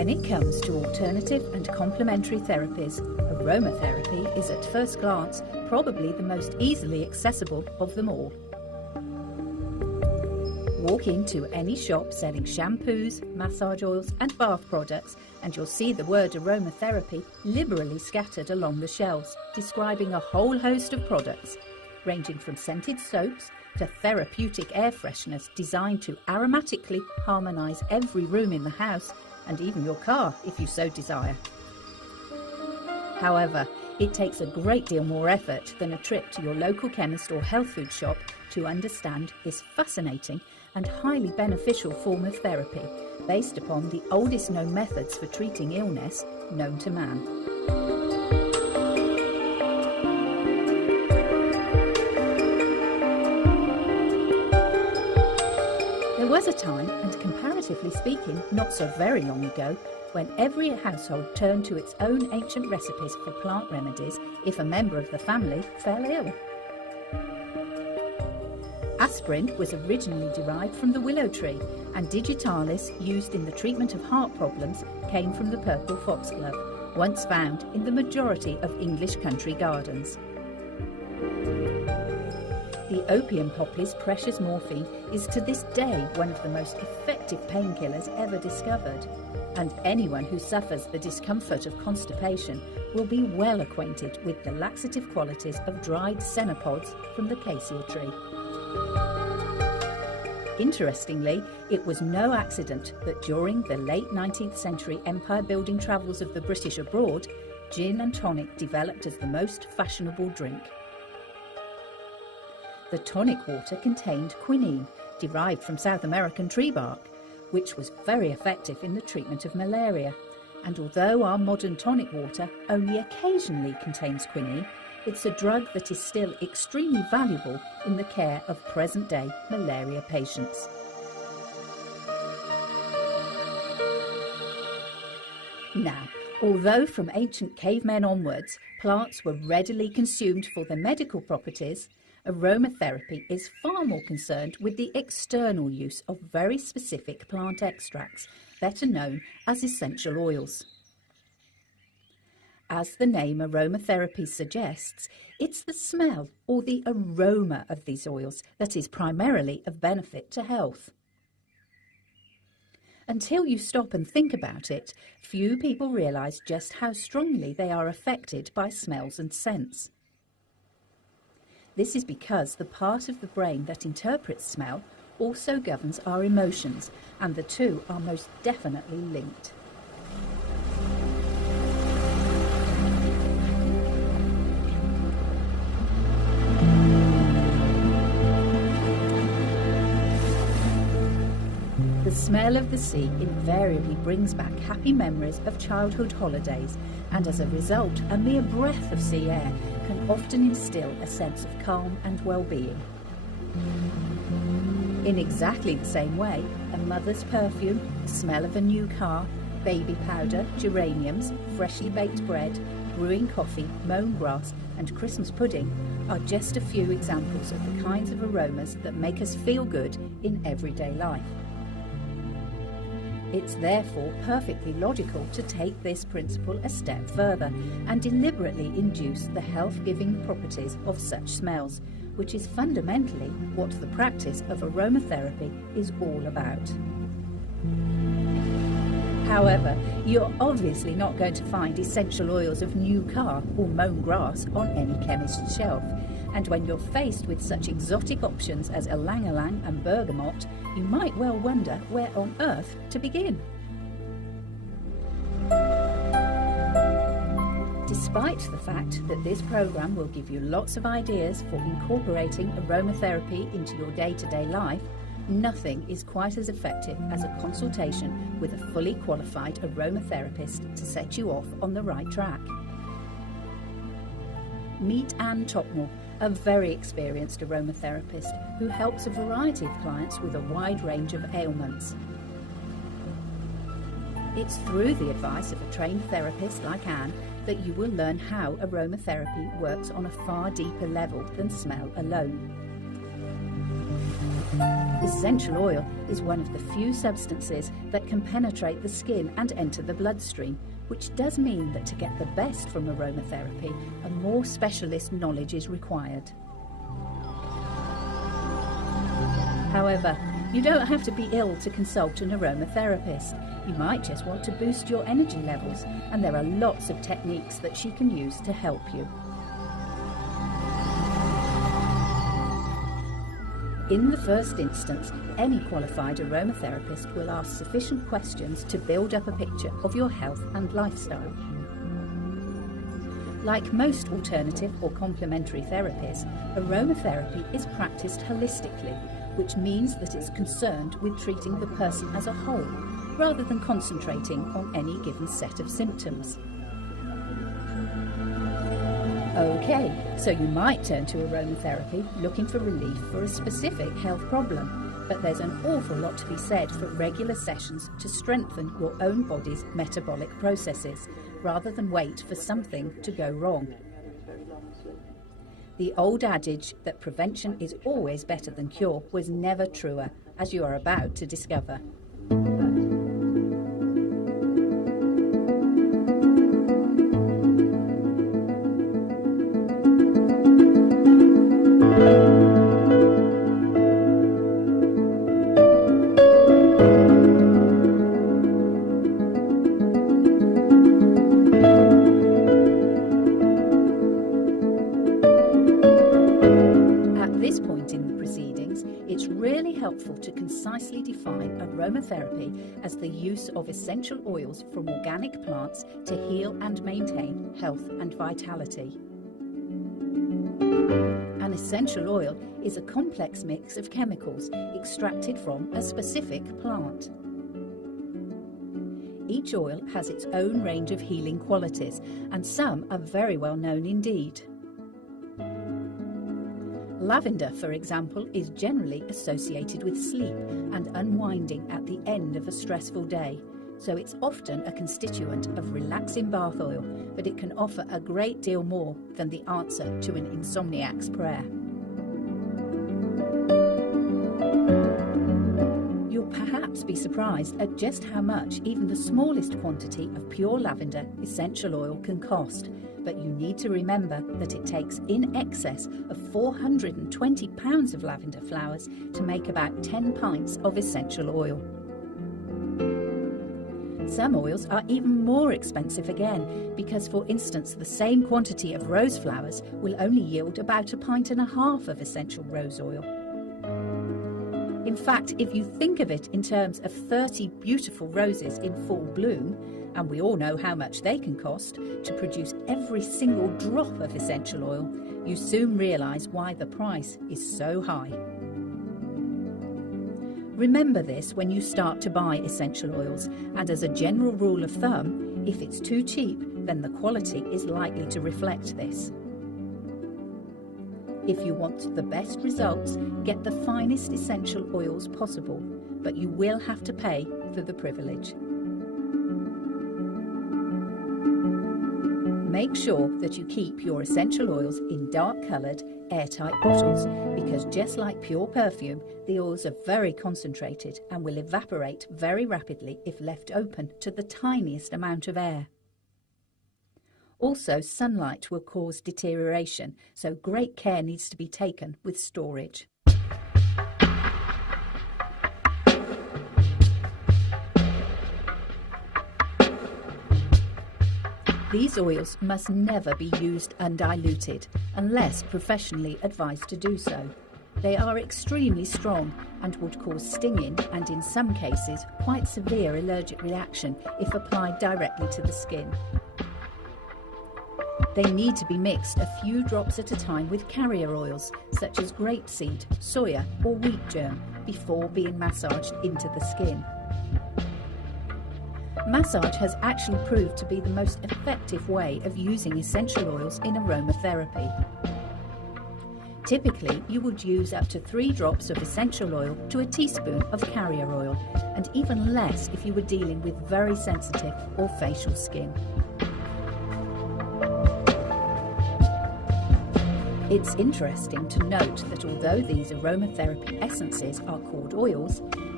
When it comes to alternative and complementary therapies, aromatherapy is at first glance probably the most easily accessible of them all. Walk into any shop selling shampoos, massage oils and bath products and you'll see the word aromatherapy liberally scattered along the shelves, describing a whole host of products, ranging from scented soaps to therapeutic air fresheners designed to aromatically harmonise every room in the house and even your car if you so desire. However, it takes a great deal more effort than a trip to your local chemist or health food shop to understand this fascinating and highly beneficial form of therapy based upon the oldest known methods for treating illness known to man. There was a time, and comparatively speaking, not so very long ago, when every household turned to its own ancient recipes for plant remedies if a member of the family fell ill. Aspirin was originally derived from the willow tree, and digitalis, used in the treatment of heart problems, came from the purple foxglove, once found in the majority of English country gardens. The opium poppy's precious morphine is to this day one of the most effective painkillers ever discovered, and anyone who suffers the discomfort of constipation will be well acquainted with the laxative qualities of dried senna pods from the cassia tree. Interestingly, it was no accident that during the late 19th century empire-building travels of the British abroad, gin and tonic developed as the most fashionable drink. The tonic water contained quinine, derived from South American tree bark, which was very effective in the treatment of malaria. And although our modern tonic water only occasionally contains quinine, it's a drug that is still extremely valuable in the care of present-day malaria patients. Now, although from ancient cavemen onwards, plants were readily consumed for their medical properties, aromatherapy is far more concerned with the external use of very specific plant extracts, better known as essential oils. As the name aromatherapy suggests, it's the smell or the aroma of these oils that is primarily of benefit to health. Until you stop and think about it, few people realise just how strongly they are affected by smells and scents. This is because the part of the brain that interprets smell also governs our emotions, and the two are most definitely linked. The smell of the sea invariably brings back happy memories of childhood holidays, and as a result, a mere breath of sea air can often instill a sense of calm and well-being. In exactly the same way, a mother's perfume, the smell of a new car, baby powder, geraniums, freshly baked bread, brewing coffee, mown grass and Christmas pudding are just a few examples of the kinds of aromas that make us feel good in everyday life. It's therefore perfectly logical to take this principle a step further and deliberately induce the health-giving properties of such smells, which is fundamentally what the practice of aromatherapy is all about. However, you're obviously not going to find essential oils of new car or mown grass on any chemist's shelf, and when you're faced with such exotic options as ylang-ylang and bergamot, you might well wonder where on earth to begin. Despite the fact that this programme will give you lots of ideas for incorporating aromatherapy into your day-to-day life, nothing is quite as effective as a consultation with a fully qualified aromatherapist to set you off on the right track. Meet Anne Topmore, a very experienced aromatherapist who helps a variety of clients with a wide range of ailments. It's through the advice of a trained therapist like Anne that you will learn how aromatherapy works on a far deeper level than smell alone. Essential oil is one of the few substances that can penetrate the skin and enter the bloodstream, which does mean that to get the best from aromatherapy, a more specialist knowledge is required. However, you don't have to be ill to consult an aromatherapist. You might just want to boost your energy levels, and there are lots of techniques that she can use to help you. In the first instance, any qualified aromatherapist will ask sufficient questions to build up a picture of your health and lifestyle. Like most alternative or complementary therapies, aromatherapy is practiced holistically, which means that it's concerned with treating the person as a whole, rather than concentrating on any given set of symptoms. Okay, so you might turn to aromatherapy looking for relief for a specific health problem, but there's an awful lot to be said for regular sessions to strengthen your own body's metabolic processes, rather than wait for something to go wrong. The old adage that prevention is always better than cure was never truer, as you are about to discover. It's really helpful to concisely define aromatherapy as the use of essential oils from organic plants to heal and maintain health and vitality. An essential oil is a complex mix of chemicals extracted from a specific plant. Each oil has its own range of healing qualities, and some are very well known indeed. Lavender, for example, is generally associated with sleep and unwinding at the end of a stressful day, so it's often a constituent of relaxing bath oil, but it can offer a great deal more than the answer to an insomniac's prayer. You'll perhaps be surprised at just how much even the smallest quantity of pure lavender essential oil can cost. But you need to remember that it takes in excess of 420 pounds of lavender flowers to make about 10 pints of essential oil. Some oils are even more expensive again, because for instance the same quantity of rose flowers will only yield about 1.5 pints of essential rose oil. In fact, if you think of it in terms of 30 beautiful roses in full bloom, and we all know how much they can cost to produce every single drop of essential oil, you soon realise why the price is so high. Remember this when you start to buy essential oils, and as a general rule of thumb, if it's too cheap, then the quality is likely to reflect this. If you want the best results, get the finest essential oils possible, but you will have to pay for the privilege. Make sure that you keep your essential oils in dark-coloured, airtight bottles, because just like pure perfume, the oils are very concentrated and will evaporate very rapidly if left open to the tiniest amount of air. Also, sunlight will cause deterioration, so great care needs to be taken with storage. These oils must never be used undiluted, unless professionally advised to do so. They are extremely strong and would cause stinging and, in some cases, quite severe allergic reaction if applied directly to the skin. They need to be mixed a few drops at a time with carrier oils, such as grapeseed, soya or wheat germ, before being massaged into the skin. Massage has actually proved to be the most effective way of using essential oils in aromatherapy. Typically, you would use up to 3 drops of essential oil to a teaspoon of carrier oil, and even less if you were dealing with very sensitive or facial skin. It's interesting to note that although these aromatherapy essences are called oils,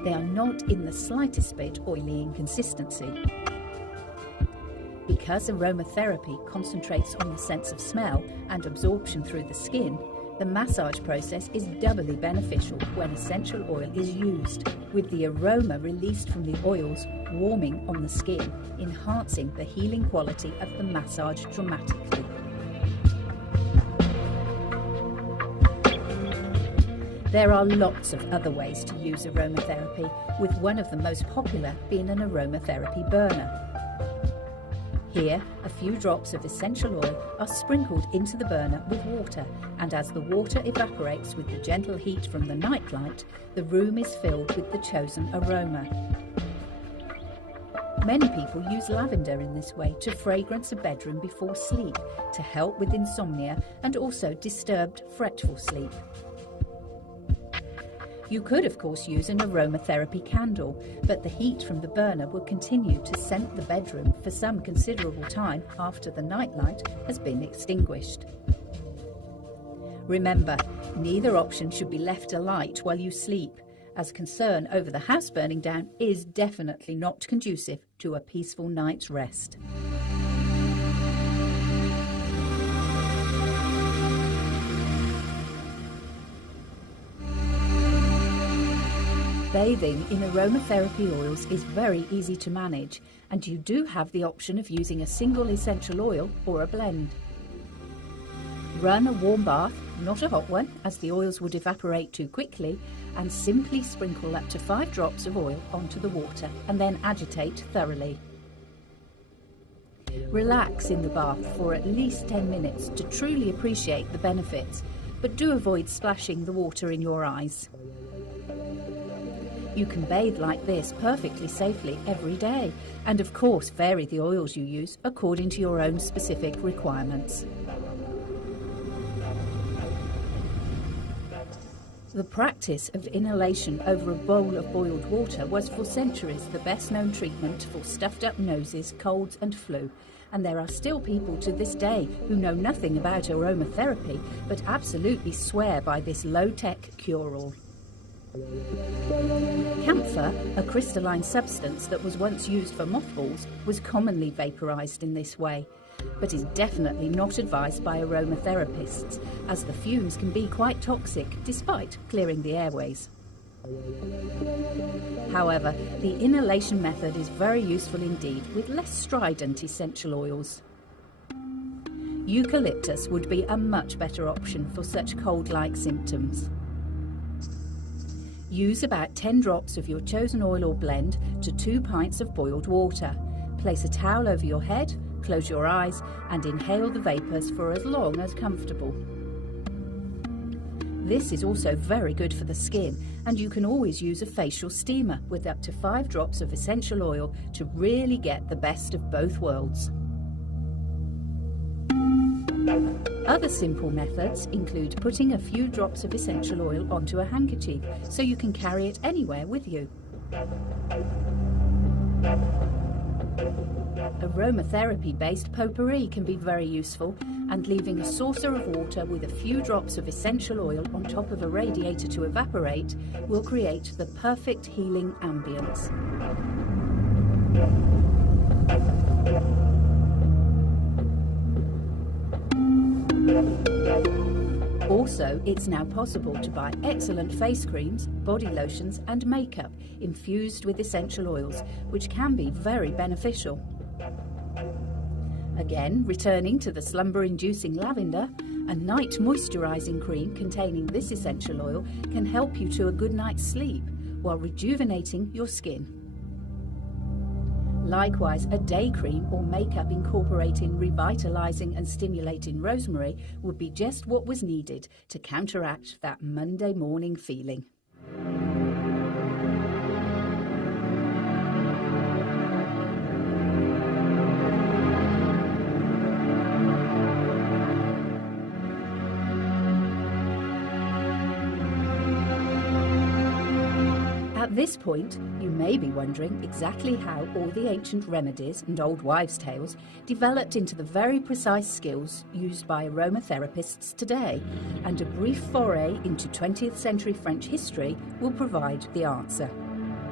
They are not in the slightest bit oily in consistency. Because aromatherapy concentrates on the sense of smell and absorption through the skin, the massage process is doubly beneficial when essential oil is used, with the aroma released from the oils warming on the skin, enhancing the healing quality of the massage dramatically. There are lots of other ways to use aromatherapy, with one of the most popular being an aromatherapy burner. Here, a few drops of essential oil are sprinkled into the burner with water, and as the water evaporates with the gentle heat from the nightlight, the room is filled with the chosen aroma. Many people use lavender in this way to fragrance a bedroom before sleep, to help with insomnia and also disturbed, fretful sleep. You could, of course, use an aromatherapy candle, but the heat from the burner will continue to scent the bedroom for some considerable time after the nightlight has been extinguished. Remember, neither option should be left alight while you sleep, as concern over the house burning down is definitely not conducive to a peaceful night's rest. Bathing in aromatherapy oils is very easy to manage, and you do have the option of using a single essential oil or a blend. Run a warm bath, not a hot one, as the oils would evaporate too quickly, and simply sprinkle up to 5 drops of oil onto the water and then agitate thoroughly. Relax in the bath for at least 10 minutes to truly appreciate the benefits, but do avoid splashing the water in your eyes. You can bathe like this perfectly safely every day, and of course vary the oils you use according to your own specific requirements. The practice of inhalation over a bowl of boiled water was for centuries the best known treatment for stuffed up noses, colds and flu, and there are still people to this day who know nothing about aromatherapy but absolutely swear by this low-tech cure-all. Camphor, a crystalline substance that was once used for mothballs, was commonly vaporized in this way, but is definitely not advised by aromatherapists, as the fumes can be quite toxic despite clearing the airways. However, the inhalation method is very useful indeed with less strident essential oils. Eucalyptus would be a much better option for such cold-like symptoms. Use about 10 drops of your chosen oil or blend to 2 pints of boiled water. Place a towel over your head, close your eyes and inhale the vapours for as long as comfortable. This is also very good for the skin, and you can always use a facial steamer with up to 5 drops of essential oil to really get the best of both worlds. Other simple methods include putting a few drops of essential oil onto a handkerchief so you can carry it anywhere with you. Aromatherapy-based potpourri can be very useful, and leaving a saucer of water with a few drops of essential oil on top of a radiator to evaporate will create the perfect healing ambience. Also, it's now possible to buy excellent face creams, body lotions and makeup infused with essential oils, which can be very beneficial. Again, returning to the slumber-inducing lavender, a night moisturising cream containing this essential oil can help you to a good night's sleep while rejuvenating your skin. Likewise, a day cream or makeup incorporating revitalising and stimulating rosemary would be just what was needed to counteract that Monday morning feeling. At this point, you may be wondering exactly how all the ancient remedies and old wives' tales developed into the very precise skills used by aromatherapists today, and a brief foray into 20th century French history will provide the answer.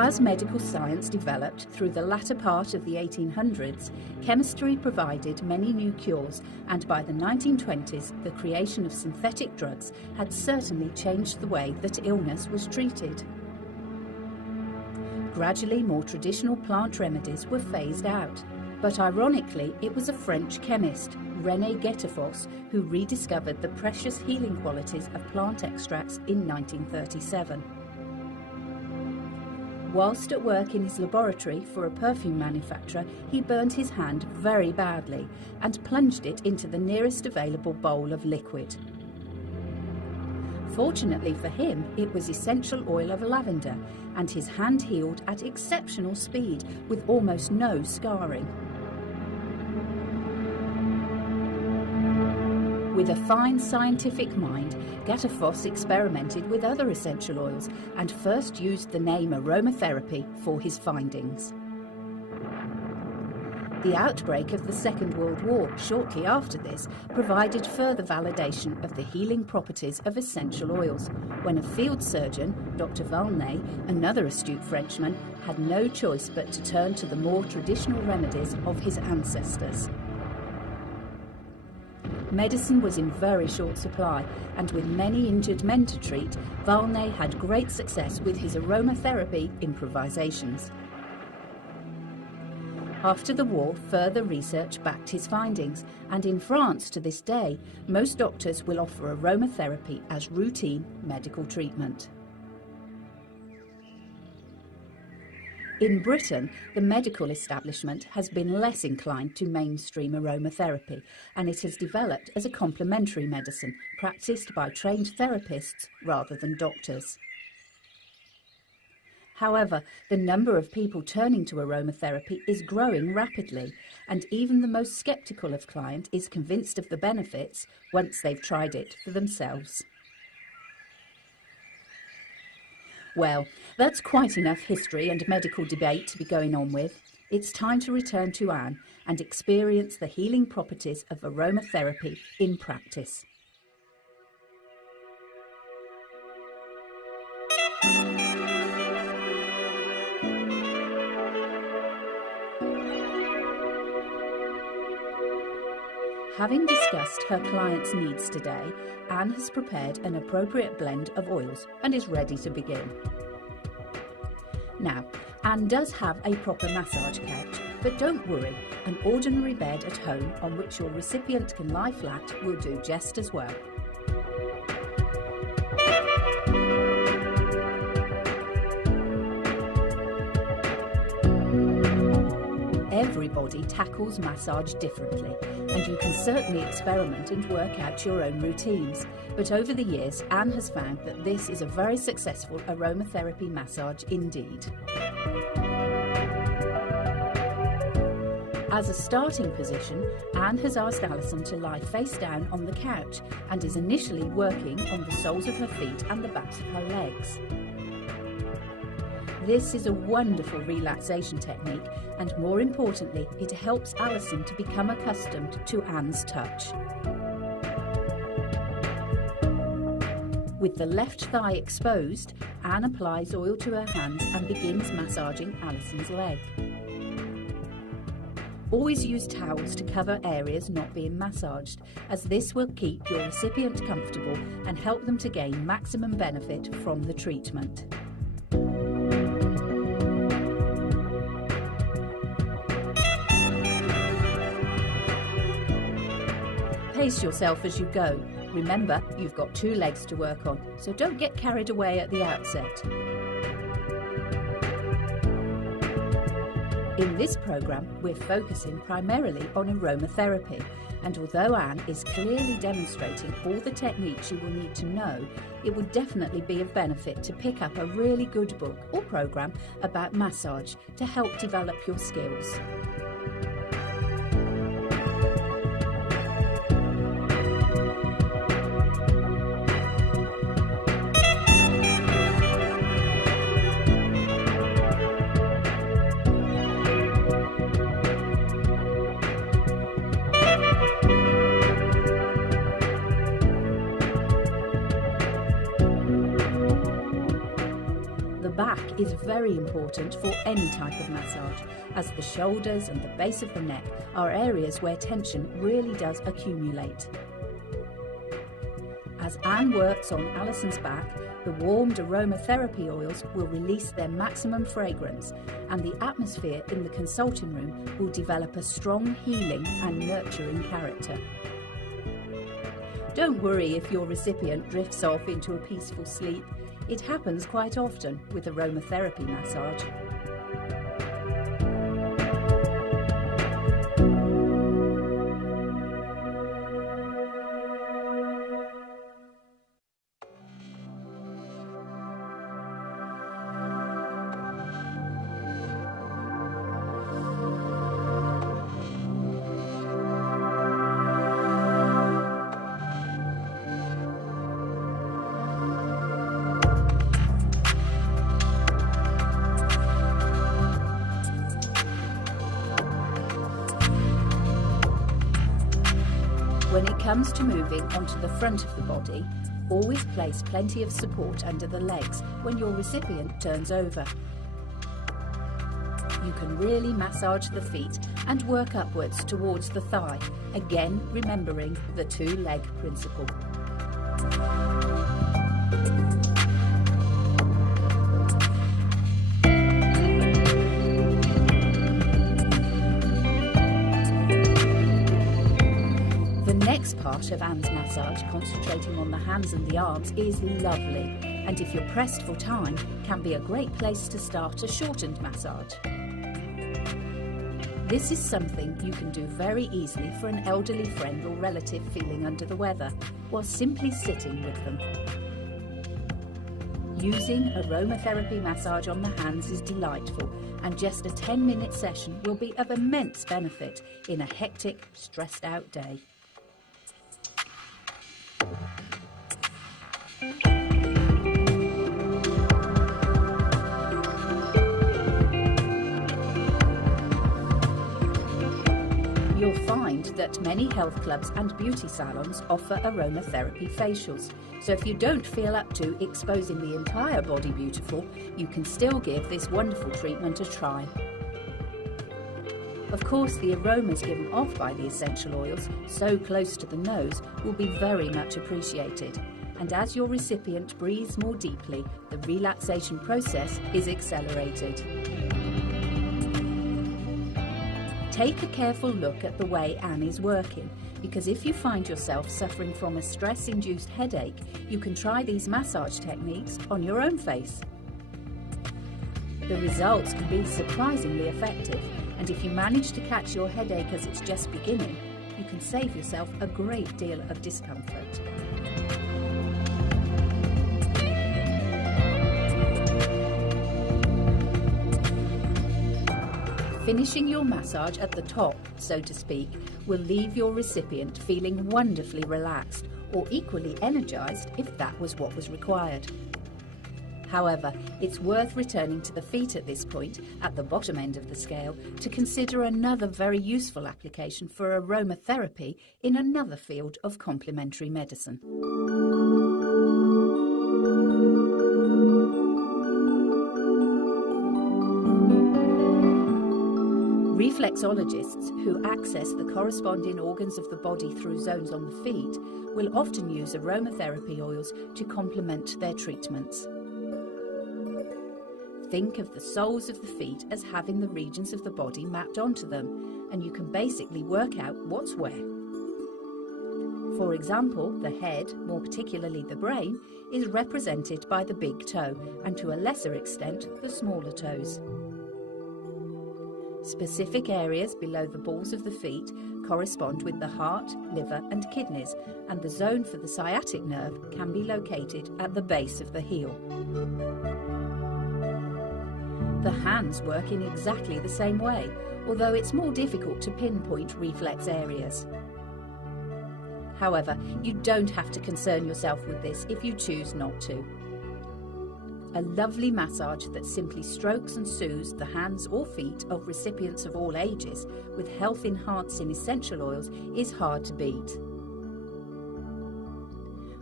As medical science developed through the latter part of the 1800s, chemistry provided many new cures, and by the 1920s, the creation of synthetic drugs had certainly changed the way that illness was treated. Gradually, more traditional plant remedies were phased out. But ironically, it was a French chemist, René Getefos, who rediscovered the precious healing qualities of plant extracts in 1937. Whilst at work in his laboratory for a perfume manufacturer, he burned his hand very badly and plunged it into the nearest available bowl of liquid. Fortunately for him, it was essential oil of lavender, and his hand healed at exceptional speed with almost no scarring. With a fine scientific mind, Getefos experimented with other essential oils and first used the name aromatherapy for his findings. The outbreak of the Second World War shortly after this provided further validation of the healing properties of essential oils, when a field surgeon, Dr. Valnet, another astute Frenchman, had no choice but to turn to the more traditional remedies of his ancestors. Medicine was in very short supply, and with many injured men to treat, Valnet had great success with his aromatherapy improvisations. After the war, further research backed his findings, and in France to this day, most doctors will offer aromatherapy as routine medical treatment. In Britain, the medical establishment has been less inclined to mainstream aromatherapy, and it has developed as a complementary medicine practiced by trained therapists rather than doctors. However, the number of people turning to aromatherapy is growing rapidly, and even the most sceptical of clients is convinced of the benefits once they've tried it for themselves. Well, that's quite enough history and medical debate to be going on with. It's time to return to Anne and experience the healing properties of aromatherapy in practice. Having discussed her client's needs today, Anne has prepared an appropriate blend of oils and is ready to begin. Now, Anne does have a proper massage couch, but don't worry, an ordinary bed at home on which your recipient can lie flat will do just as well. Everybody tackles massage differently, and you can certainly experiment and work out your own routines. But over the years, Anne has found that this is a very successful aromatherapy massage indeed. As a starting position, Anne has asked Alison to lie face down on the couch and is initially working on the soles of her feet and the backs of her legs. This is a wonderful relaxation technique, and more importantly, it helps Alison to become accustomed to Anne's touch. With the left thigh exposed, Anne applies oil to her hands and begins massaging Alison's leg. Always use towels to cover areas not being massaged, as this will keep your recipient comfortable and help them to gain maximum benefit from the treatment. Pace yourself as you go. Remember, you've got 2 legs to work on, so don't get carried away at the outset. In this programme, we're focusing primarily on aromatherapy, and although Anne is clearly demonstrating all the techniques you will need to know, it would definitely be of benefit to pick up a really good book or programme about massage to help develop your skills. The back is very important for any type of massage, as the shoulders and the base of the neck are areas where tension really does accumulate. As Anne works on Alison's back, the warmed aromatherapy oils will release their maximum fragrance, and the atmosphere in the consulting room will develop a strong healing and nurturing character. Don't worry if your recipient drifts off into a peaceful sleep. It happens quite often with aromatherapy massage. When it comes to moving onto the front of the body, always place plenty of support under the legs when your recipient turns over. You can really massage the feet and work upwards towards the thigh, again remembering the two-leg principle. Part of Anne's massage, concentrating on the hands and the arms, is lovely, and if you're pressed for time, can be a great place to start a shortened massage. This is something you can do very easily for an elderly friend or relative feeling under the weather, while simply sitting with them. Using aromatherapy massage on the hands is delightful, and just a 10-minute session will be of immense benefit in a hectic, stressed-out day. You'll find that many health clubs and beauty salons offer aromatherapy facials, so if you don't feel up to exposing the entire body beautiful, you can still give this wonderful treatment a try. Of course, the aromas given off by the essential oils, so close to the nose, will be very much appreciated. And as your recipient breathes more deeply, the relaxation process is accelerated. Take a careful look at the way Anne is working, because if you find yourself suffering from a stress-induced headache, you can try these massage techniques on your own face. The results can be surprisingly effective, and if you manage to catch your headache as it's just beginning, you can save yourself a great deal of discomfort. Finishing your massage at the top, so to speak, will leave your recipient feeling wonderfully relaxed or equally energized if that was what was required. However, it's worth returning to the feet at this point, at the bottom end of the scale, to consider another very useful application for aromatherapy in another field of complementary medicine. Reflexologists who access the corresponding organs of the body through zones on the feet will often use aromatherapy oils to complement their treatments. Think of the soles of the feet as having the regions of the body mapped onto them, and you can basically work out what's where. For example, the head, more particularly the brain, is represented by the big toe, and to a lesser extent, the smaller toes. Specific areas below the balls of the feet correspond with the heart, liver and kidneys, and the zone for the sciatic nerve can be located at the base of the heel. The hands work in exactly the same way, although it's more difficult to pinpoint reflex areas. However, you don't have to concern yourself with this if you choose not to. A lovely massage that simply strokes and soothes the hands or feet of recipients of all ages with health-enhancing essential oils is hard to beat.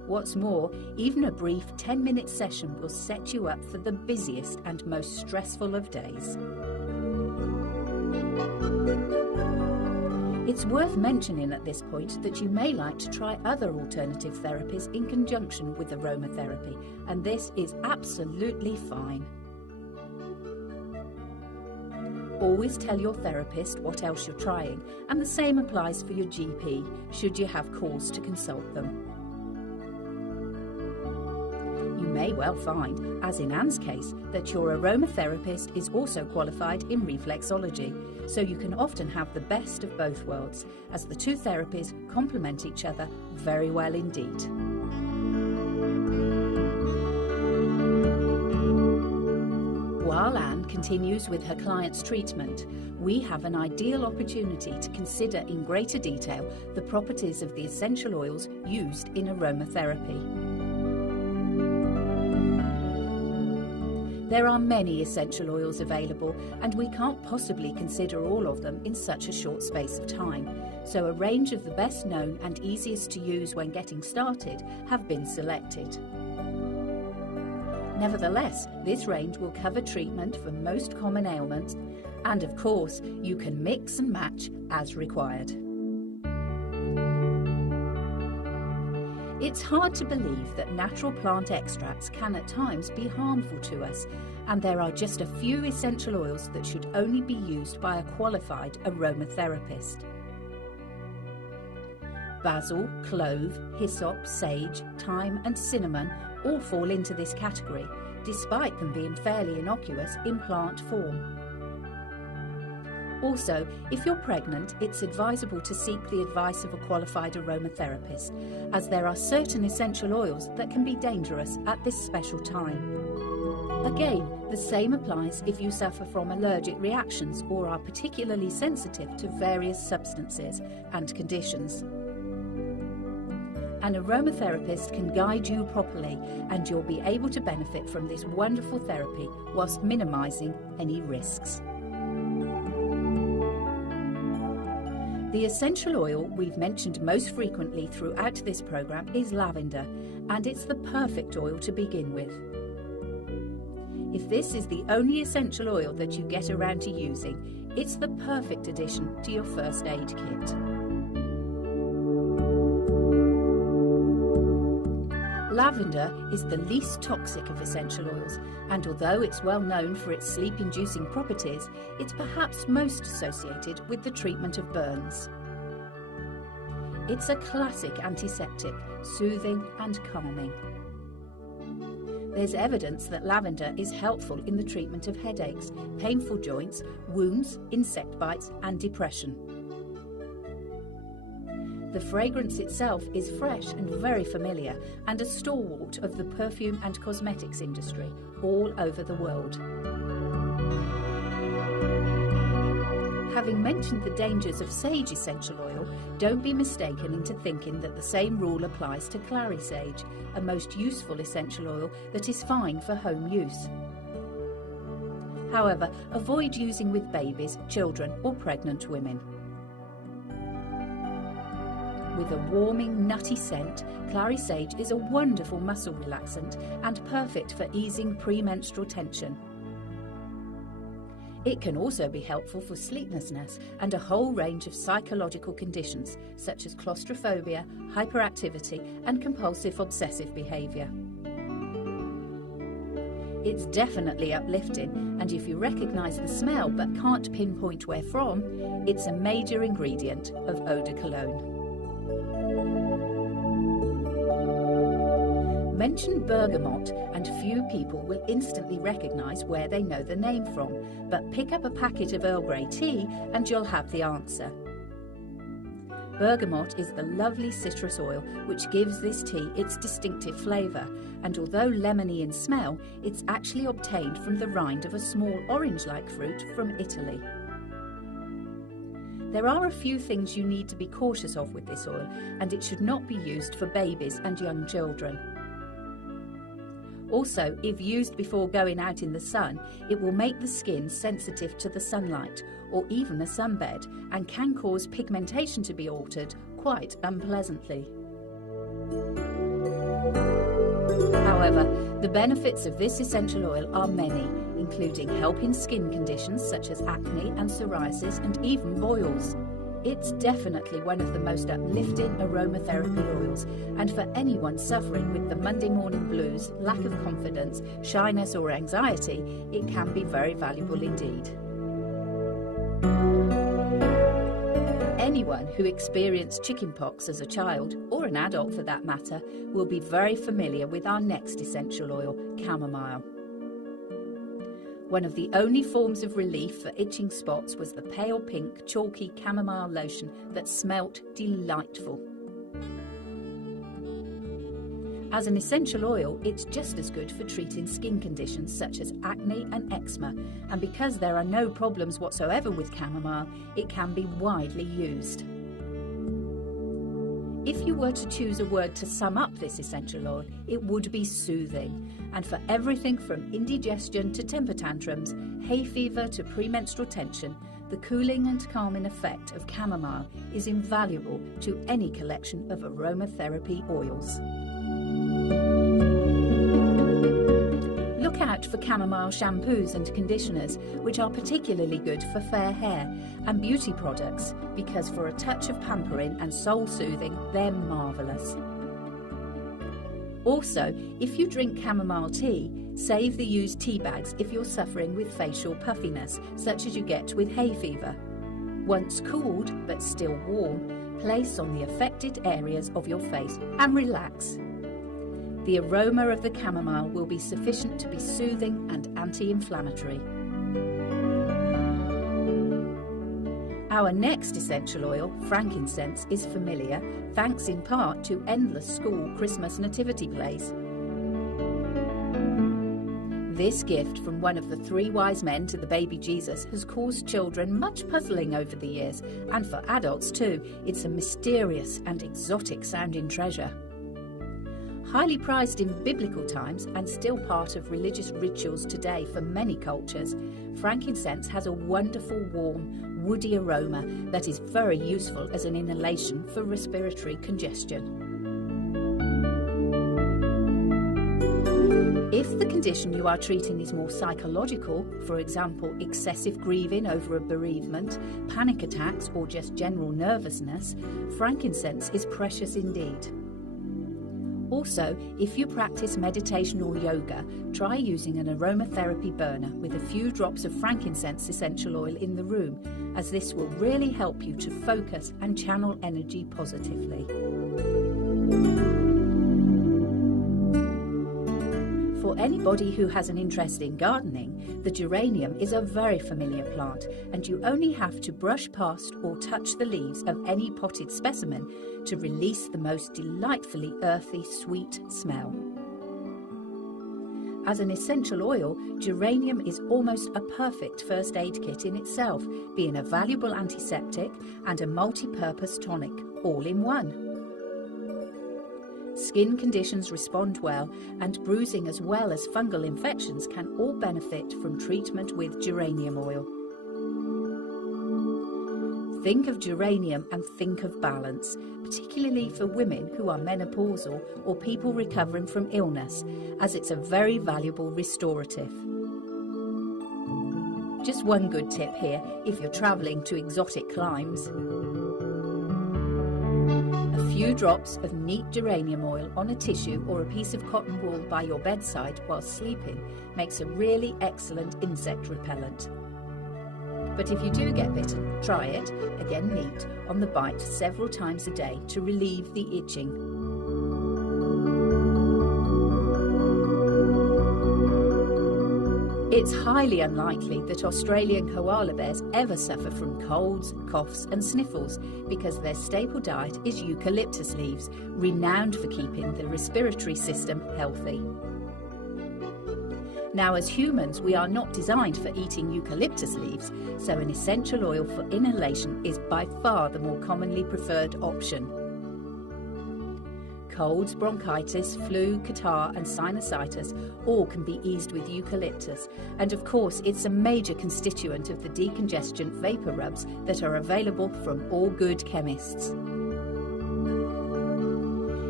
What's more, even a brief 10-minute session will set you up for the busiest and most stressful of days. It's worth mentioning at this point that you may like to try other alternative therapies in conjunction with aromatherapy, and this is absolutely fine. Always tell your therapist what else you're trying, and the same applies for your GP, should you have cause to consult them. You may well find, as in Anne's case, that your aromatherapist is also qualified in reflexology, so you can often have the best of both worlds, as the two therapies complement each other very well indeed. While Anne continues with her client's treatment, we have an ideal opportunity to consider in greater detail the properties of the essential oils used in aromatherapy. There are many essential oils available, and we can't possibly consider all of them in such a short space of time, so a range of the best known and easiest to use when getting started have been selected. Nevertheless, this range will cover treatment for most common ailments, and of course, you can mix and match as required. It's hard to believe that natural plant extracts can at times be harmful to us, and there are just a few essential oils that should only be used by a qualified aromatherapist. Basil, clove, hyssop, sage, thyme and cinnamon all fall into this category, despite them being fairly innocuous in plant form. Also, if you're pregnant, it's advisable to seek the advice of a qualified aromatherapist, as there are certain essential oils that can be dangerous at this special time. Again, the same applies if you suffer from allergic reactions or are particularly sensitive to various substances and conditions. An aromatherapist can guide you properly, and you'll be able to benefit from this wonderful therapy whilst minimising any risks. The essential oil we've mentioned most frequently throughout this programme is lavender, and it's the perfect oil to begin with. If this is the only essential oil that you get around to using, it's the perfect addition to your first aid kit. Lavender is the least toxic of essential oils, and although it's well known for its sleep-inducing properties, it's perhaps most associated with the treatment of burns. It's a classic antiseptic, soothing and calming. There's evidence that lavender is helpful in the treatment of headaches, painful joints, wounds, insect bites and depression. The fragrance itself is fresh and very familiar, and a stalwart of the perfume and cosmetics industry all over the world. Having mentioned the dangers of sage essential oil, don't be mistaken into thinking that the same rule applies to clary sage, a most useful essential oil that is fine for home use. However, avoid using with babies, children or pregnant women. With a warming, nutty scent, clary sage is a wonderful muscle relaxant and perfect for easing premenstrual tension. It can also be helpful for sleeplessness and a whole range of psychological conditions such as claustrophobia, hyperactivity and compulsive obsessive behaviour. It's definitely uplifting, and if you recognise the smell but can't pinpoint where from, it's a major ingredient of eau de cologne. Mention bergamot and few people will instantly recognise where they know the name from, but pick up a packet of Earl Grey tea and you'll have the answer. Bergamot is the lovely citrus oil which gives this tea its distinctive flavour, and although lemony in smell, it's actually obtained from the rind of a small orange-like fruit from Italy. There are a few things you need to be cautious of with this oil, and it should not be used for babies and young children. Also, if used before going out in the sun, it will make the skin sensitive to the sunlight or even a sunbed, and can cause pigmentation to be altered quite unpleasantly. However, the benefits of this essential oil are many, including helping skin conditions such as acne and psoriasis and even boils. It's definitely one of the most uplifting aromatherapy oils, and for anyone suffering with the Monday morning blues, lack of confidence, shyness or anxiety, it can be very valuable indeed. Anyone who experienced chickenpox as a child, or an adult for that matter, will be very familiar with our next essential oil, chamomile. One of the only forms of relief for itching spots was the pale pink, chalky chamomile lotion that smelt delightful. As an essential oil, it's just as good for treating skin conditions such as acne and eczema, and because there are no problems whatsoever with chamomile, it can be widely used. If you were to choose a word to sum up this essential oil, it would be soothing. And for everything from indigestion to temper tantrums, hay fever to premenstrual tension, the cooling and calming effect of chamomile is invaluable to any collection of aromatherapy oils. Look out for chamomile shampoos and conditioners, which are particularly good for fair hair, and beauty products, because for a touch of pampering and soul soothing, they're marvellous. Also, if you drink chamomile tea, save the used tea bags if you're suffering with facial puffiness, such as you get with hay fever. Once cooled, but still warm, place on the affected areas of your face and relax. The aroma of the chamomile will be sufficient to be soothing and anti-inflammatory. Our next essential oil, frankincense, is familiar thanks in part to endless school Christmas nativity plays. This gift from one of the three wise men to the baby Jesus has caused children much puzzling over the years, and for adults too, it's a mysterious and exotic sounding treasure. Highly prized in biblical times and still part of religious rituals today for many cultures, frankincense has a wonderful warm, woody aroma that is very useful as an inhalation for respiratory congestion. If the condition you are treating is more psychological, for example excessive grieving over a bereavement, panic attacks or just general nervousness, frankincense is precious indeed. Also, if you practice meditation or yoga, try using an aromatherapy burner with a few drops of frankincense essential oil in the room, as this will really help you to focus and channel energy positively. For anybody who has an interest in gardening, the geranium is a very familiar plant, and you only have to brush past or touch the leaves of any potted specimen to release the most delightfully earthy, sweet smell. As an essential oil, geranium is almost a perfect first aid kit in itself, being a valuable antiseptic and a multi-purpose tonic, all in one. Skin conditions respond well, and bruising as well as fungal infections can all benefit from treatment with geranium oil. Think of geranium and think of balance, particularly for women who are menopausal or people recovering from illness, as it's a very valuable restorative. Just one good tip here if you're travelling to exotic climes. A few drops of neat geranium oil on a tissue or a piece of cotton wool by your bedside while sleeping makes a really excellent insect repellent. But if you do get bitten, try it, again neat, on the bite several times a day to relieve the itching. It's highly unlikely that Australian koala bears ever suffer from colds, coughs and sniffles because their staple diet is eucalyptus leaves, renowned for keeping the respiratory system healthy. Now, as humans, we are not designed for eating eucalyptus leaves, so an essential oil for inhalation is by far the more commonly preferred option. Colds, bronchitis, flu, catarrh and sinusitis all can be eased with eucalyptus, and of course it's a major constituent of the decongestant vapour rubs that are available from all good chemists.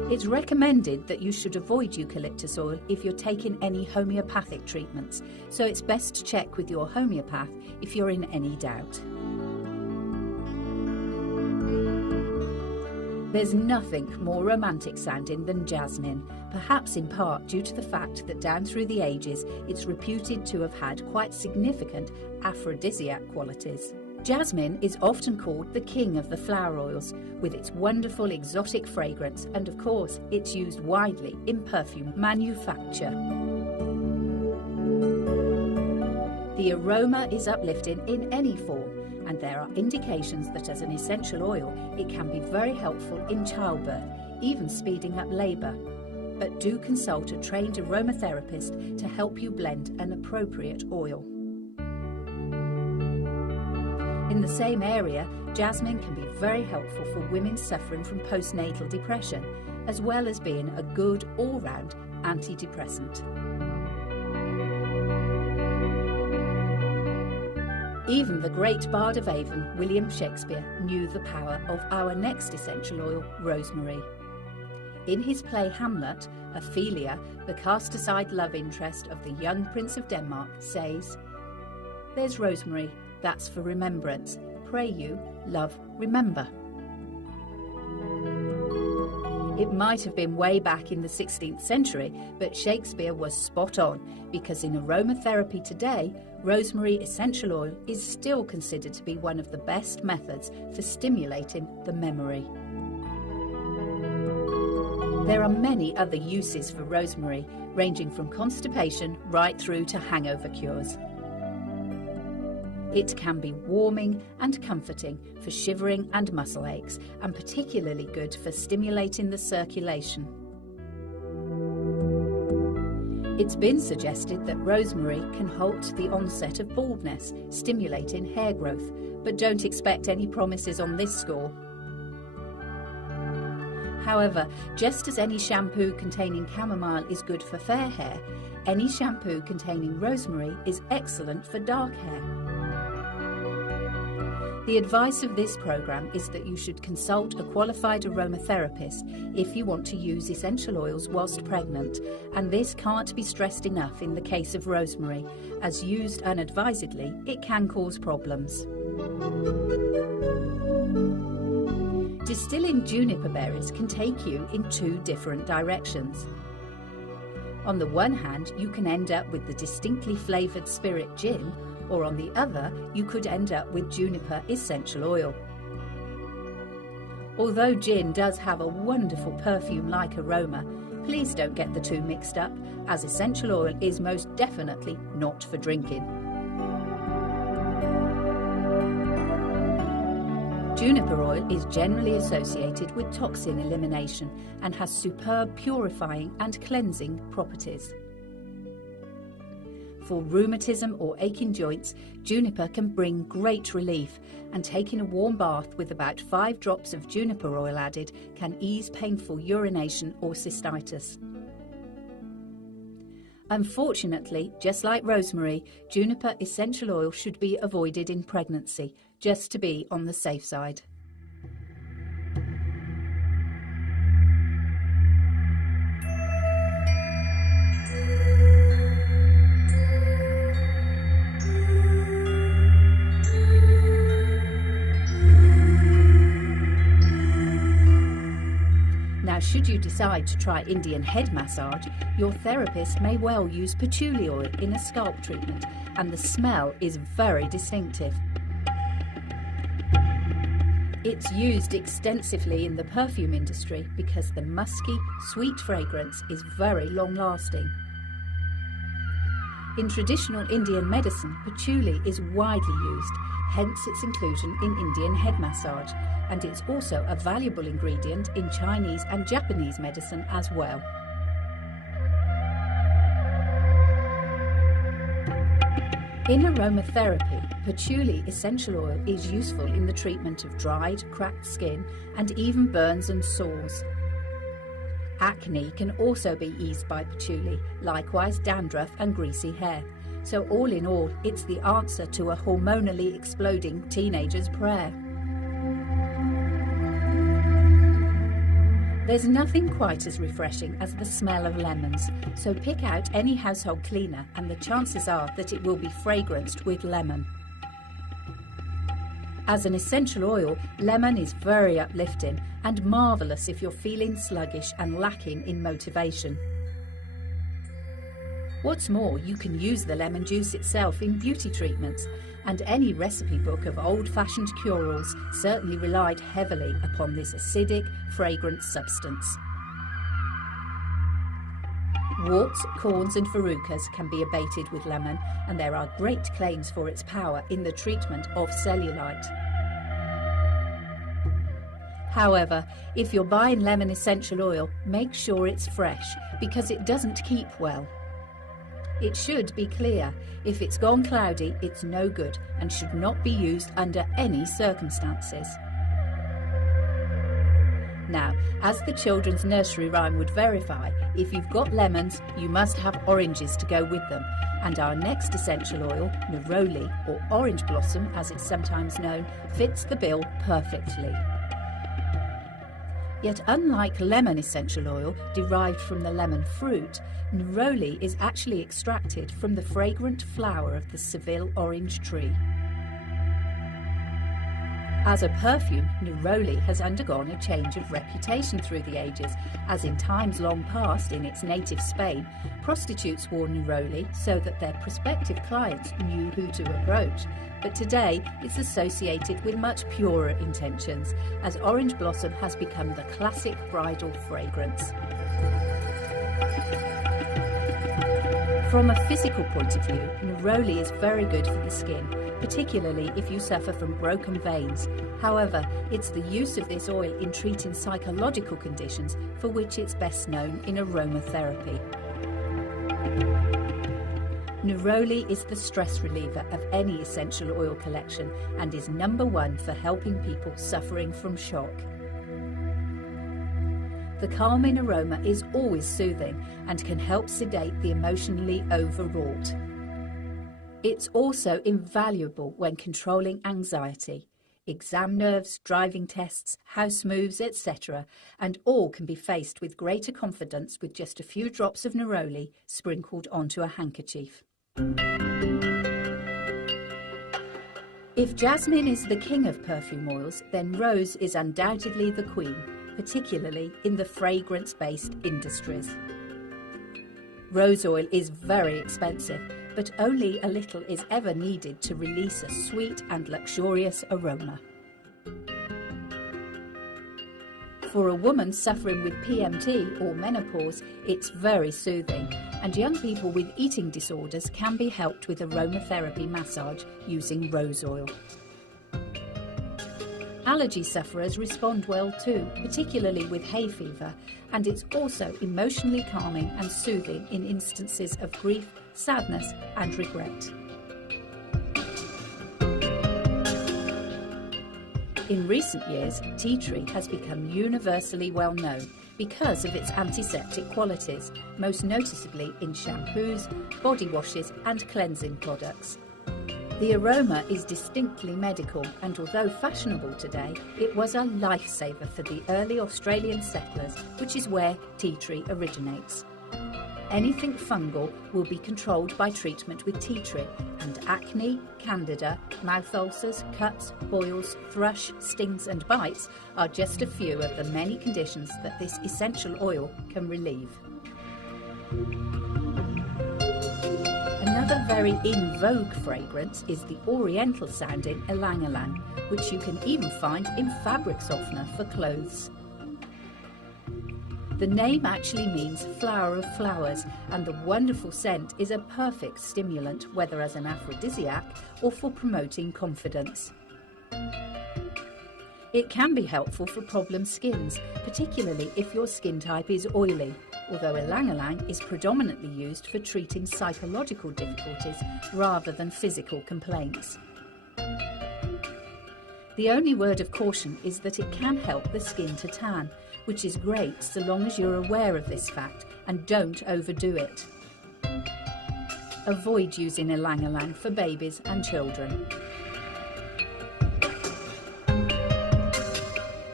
It's recommended that you should avoid eucalyptus oil if you're taking any homeopathic treatments, so it's best to check with your homeopath if you're in any doubt. There's nothing more romantic sounding than jasmine, perhaps in part due to the fact that down through the ages it's reputed to have had quite significant aphrodisiac qualities. Jasmine is often called the king of the flower oils, with its wonderful exotic fragrance, and of course it's used widely in perfume manufacture. The aroma is uplifting in any form, and there are indications that as an essential oil it can be very helpful in childbirth, even speeding up labour. But do consult a trained aromatherapist to help you blend an appropriate oil. In the same area, jasmine can be very helpful for women suffering from postnatal depression, as well as being a good all-round antidepressant. Even the great bard of Avon, William Shakespeare, knew the power of our next essential oil, rosemary. In his play Hamlet, Ophelia, the cast-aside love interest of the young Prince of Denmark, says, "There's rosemary, that's for remembrance. Pray you, love, remember." It might have been way back in the 16th century, but Shakespeare was spot on, because in aromatherapy today, rosemary essential oil is still considered to be one of the best methods for stimulating the memory. There are many other uses for rosemary, ranging from constipation right through to hangover cures. It can be warming and comforting for shivering and muscle aches, and particularly good for stimulating the circulation. It's been suggested that rosemary can halt the onset of baldness, stimulating hair growth, but don't expect any promises on this score. However, just as any shampoo containing chamomile is good for fair hair, any shampoo containing rosemary is excellent for dark hair. The advice of this programme is that you should consult a qualified aromatherapist if you want to use essential oils whilst pregnant, and this can't be stressed enough in the case of rosemary, as used unadvisedly it can cause problems. Distilling juniper berries can take you in two different directions. On the one hand, you can end up with the distinctly flavoured spirit gin, or on the other, you could end up with juniper essential oil. Although gin does have a wonderful perfume-like aroma, please don't get the two mixed up, as essential oil is most definitely not for drinking. Juniper oil is generally associated with toxin elimination and has superb purifying and cleansing properties. For rheumatism or aching joints, juniper can bring great relief, and taking a warm bath with about 5 drops of juniper oil added can ease painful urination or cystitis. Unfortunately, just like rosemary, juniper essential oil should be avoided in pregnancy, just to be on the safe side. Now, should you decide to try Indian head massage, your therapist may well use patchouli oil in a scalp treatment, and the smell is very distinctive. It's used extensively in the perfume industry because the musky, sweet fragrance is very long-lasting. In traditional Indian medicine, patchouli is widely used, hence its inclusion in Indian head massage, and it's also a valuable ingredient in Chinese and Japanese medicine as well. In aromatherapy, patchouli essential oil is useful in the treatment of dried, cracked skin and even burns and sores. Acne can also be eased by patchouli, likewise dandruff and greasy hair. So all in all, it's the answer to a hormonally exploding teenager's prayer. There's nothing quite as refreshing as the smell of lemons, so pick out any household cleaner and the chances are that it will be fragranced with lemon. As an essential oil, lemon is very uplifting and marvellous if you're feeling sluggish and lacking in motivation. What's more, you can use the lemon juice itself in beauty treatments, and any recipe book of old-fashioned cure-alls certainly relied heavily upon this acidic, fragrant substance. Warts, corns and verrucas can be abated with lemon, and there are great claims for its power in the treatment of cellulite. However, if you're buying lemon essential oil, make sure it's fresh, because it doesn't keep well. It should be clear. If it's gone cloudy, it's no good and should not be used under any circumstances. Now, as the children's nursery rhyme would verify, if you've got lemons, you must have oranges to go with them. And our next essential oil, neroli, or orange blossom as it's sometimes known, fits the bill perfectly. Yet unlike lemon essential oil derived from the lemon fruit, neroli is actually extracted from the fragrant flower of the Seville orange tree. As a perfume, neroli has undergone a change of reputation through the ages, as in times long past in its native Spain, prostitutes wore neroli so that their prospective clients knew who to approach. But today, it's associated with much purer intentions, as orange blossom has become the classic bridal fragrance. From a physical point of view, neroli is very good for the skin, particularly if you suffer from broken veins. However, it's the use of this oil in treating psychological conditions for which it's best known in aromatherapy. Neroli is the stress reliever of any essential oil collection and is number one for helping people suffering from shock. The calming aroma is always soothing and can help sedate the emotionally overwrought. It's also invaluable when controlling anxiety, exam nerves, driving tests, house moves, etc., and all can be faced with greater confidence with just a few drops of neroli sprinkled onto a handkerchief. If jasmine is the king of perfume oils, then rose is undoubtedly the queen, particularly in the fragrance-based industries. Rose oil is very expensive, but only a little is ever needed to release a sweet and luxurious aroma. For a woman suffering with PMT or menopause, it's very soothing, and young people with eating disorders can be helped with aromatherapy massage using rose oil. Allergy sufferers respond well too, particularly with hay fever, and it's also emotionally calming and soothing in instances of grief, sadness and regret. In recent years, tea tree has become universally well known because of its antiseptic qualities, most noticeably in shampoos, body washes and cleansing products. The aroma is distinctly medical, and although fashionable today, it was a lifesaver for the early Australian settlers, which is where tea tree originates. Anything fungal will be controlled by treatment with tea tree, and acne, candida, mouth ulcers, cuts, boils, thrush, stings and bites are just a few of the many conditions that this essential oil can relieve. Another very in vogue fragrance is the oriental sounding ylang-ylang, which you can even find in fabric softener for clothes. The name actually means flower of flowers, and the wonderful scent is a perfect stimulant, whether as an aphrodisiac or for promoting confidence. It can be helpful for problem skins, particularly if your skin type is oily, although ylang-ylang is predominantly used for treating psychological difficulties rather than physical complaints. The only word of caution is that it can help the skin to tan, which is great so long as you're aware of this fact and don't overdo it. Avoid using ylang-ylang for babies and children.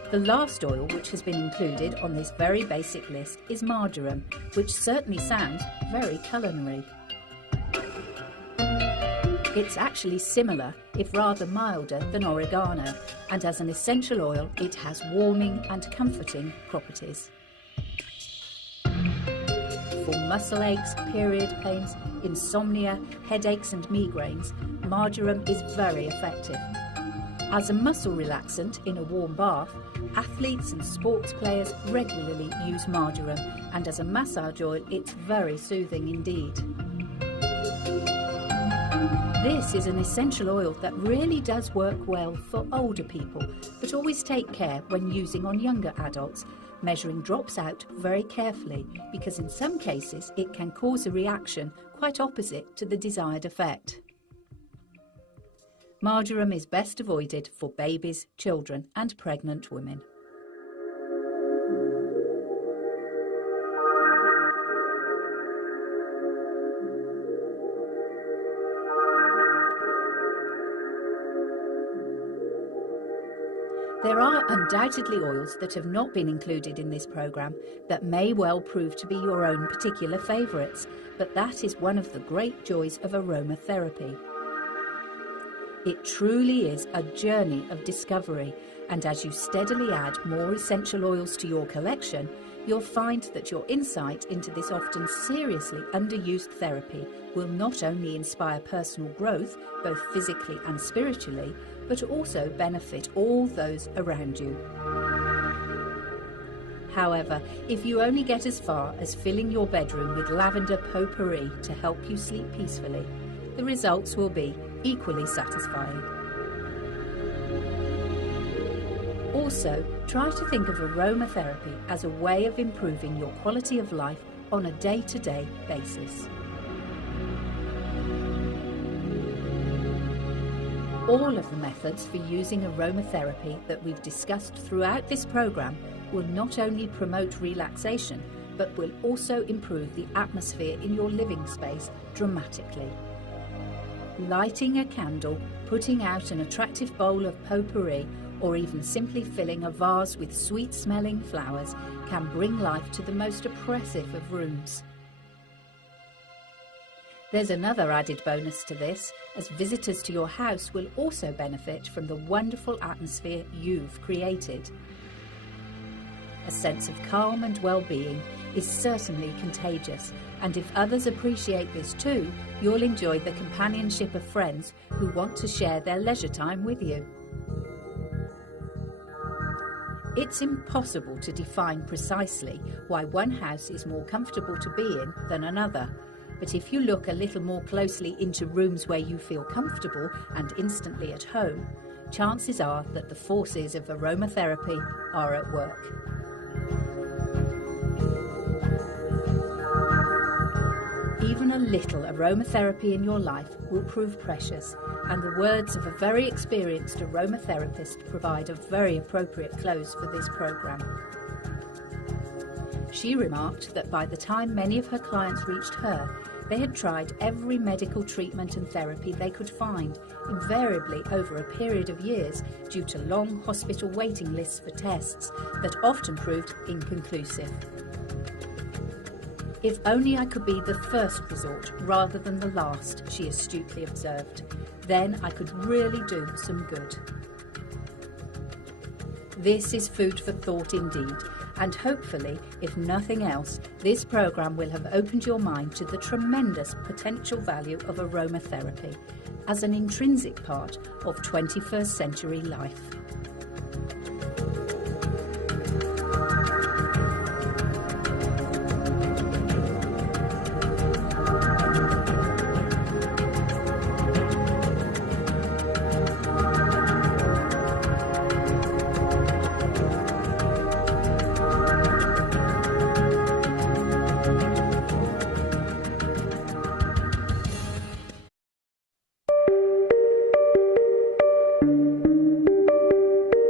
The last oil which has been included on this very basic list is marjoram, which certainly sounds very culinary. It's actually similar, if rather milder, than oregano, and as an essential oil it has warming and comforting properties. For muscle aches, period pains, insomnia, headaches and migraines, marjoram is very effective. As a muscle relaxant in a warm bath, athletes and sports players regularly use marjoram, and as a massage oil it's very soothing indeed. This is an essential oil that really does work well for older people, but always take care when using on younger adults, measuring drops out very carefully, because in some cases it can cause a reaction quite opposite to the desired effect. Marjoram is best avoided for babies, children and pregnant women. There are undoubtedly oils that have not been included in this programme that may well prove to be your own particular favourites, but that is one of the great joys of aromatherapy. It truly is a journey of discovery, and as you steadily add more essential oils to your collection, you'll find that your insight into this often seriously underused therapy will not only inspire personal growth, both physically and spiritually, but also benefit all those around you. However, if you only get as far as filling your bedroom with lavender potpourri to help you sleep peacefully, the results will be equally satisfying. Also, try to think of aromatherapy as a way of improving your quality of life on a day-to-day basis. All of the methods for using aromatherapy that we've discussed throughout this programme will not only promote relaxation, but will also improve the atmosphere in your living space dramatically. Lighting a candle, putting out an attractive bowl of potpourri, or even simply filling a vase with sweet-smelling flowers can bring life to the most oppressive of rooms. There's another added bonus to this, as visitors to your house will also benefit from the wonderful atmosphere you've created. A sense of calm and well-being is certainly contagious, and if others appreciate this too, you'll enjoy the companionship of friends who want to share their leisure time with you. It's impossible to define precisely why one house is more comfortable to be in than another, but if you look a little more closely into rooms where you feel comfortable and instantly at home, chances are that the forces of aromatherapy are at work. Even a little aromatherapy in your life will prove precious, and the words of a very experienced aromatherapist provide a very appropriate close for this programme. She remarked that by the time many of her clients reached her, they had tried every medical treatment and therapy they could find, invariably over a period of years due to long hospital waiting lists for tests that often proved inconclusive. If only I could be the first resort rather than the last, she astutely observed. Then I could really do some good. This is food for thought indeed, and hopefully, if nothing else, this programme will have opened your mind to the tremendous potential value of aromatherapy as an intrinsic part of 21st century life.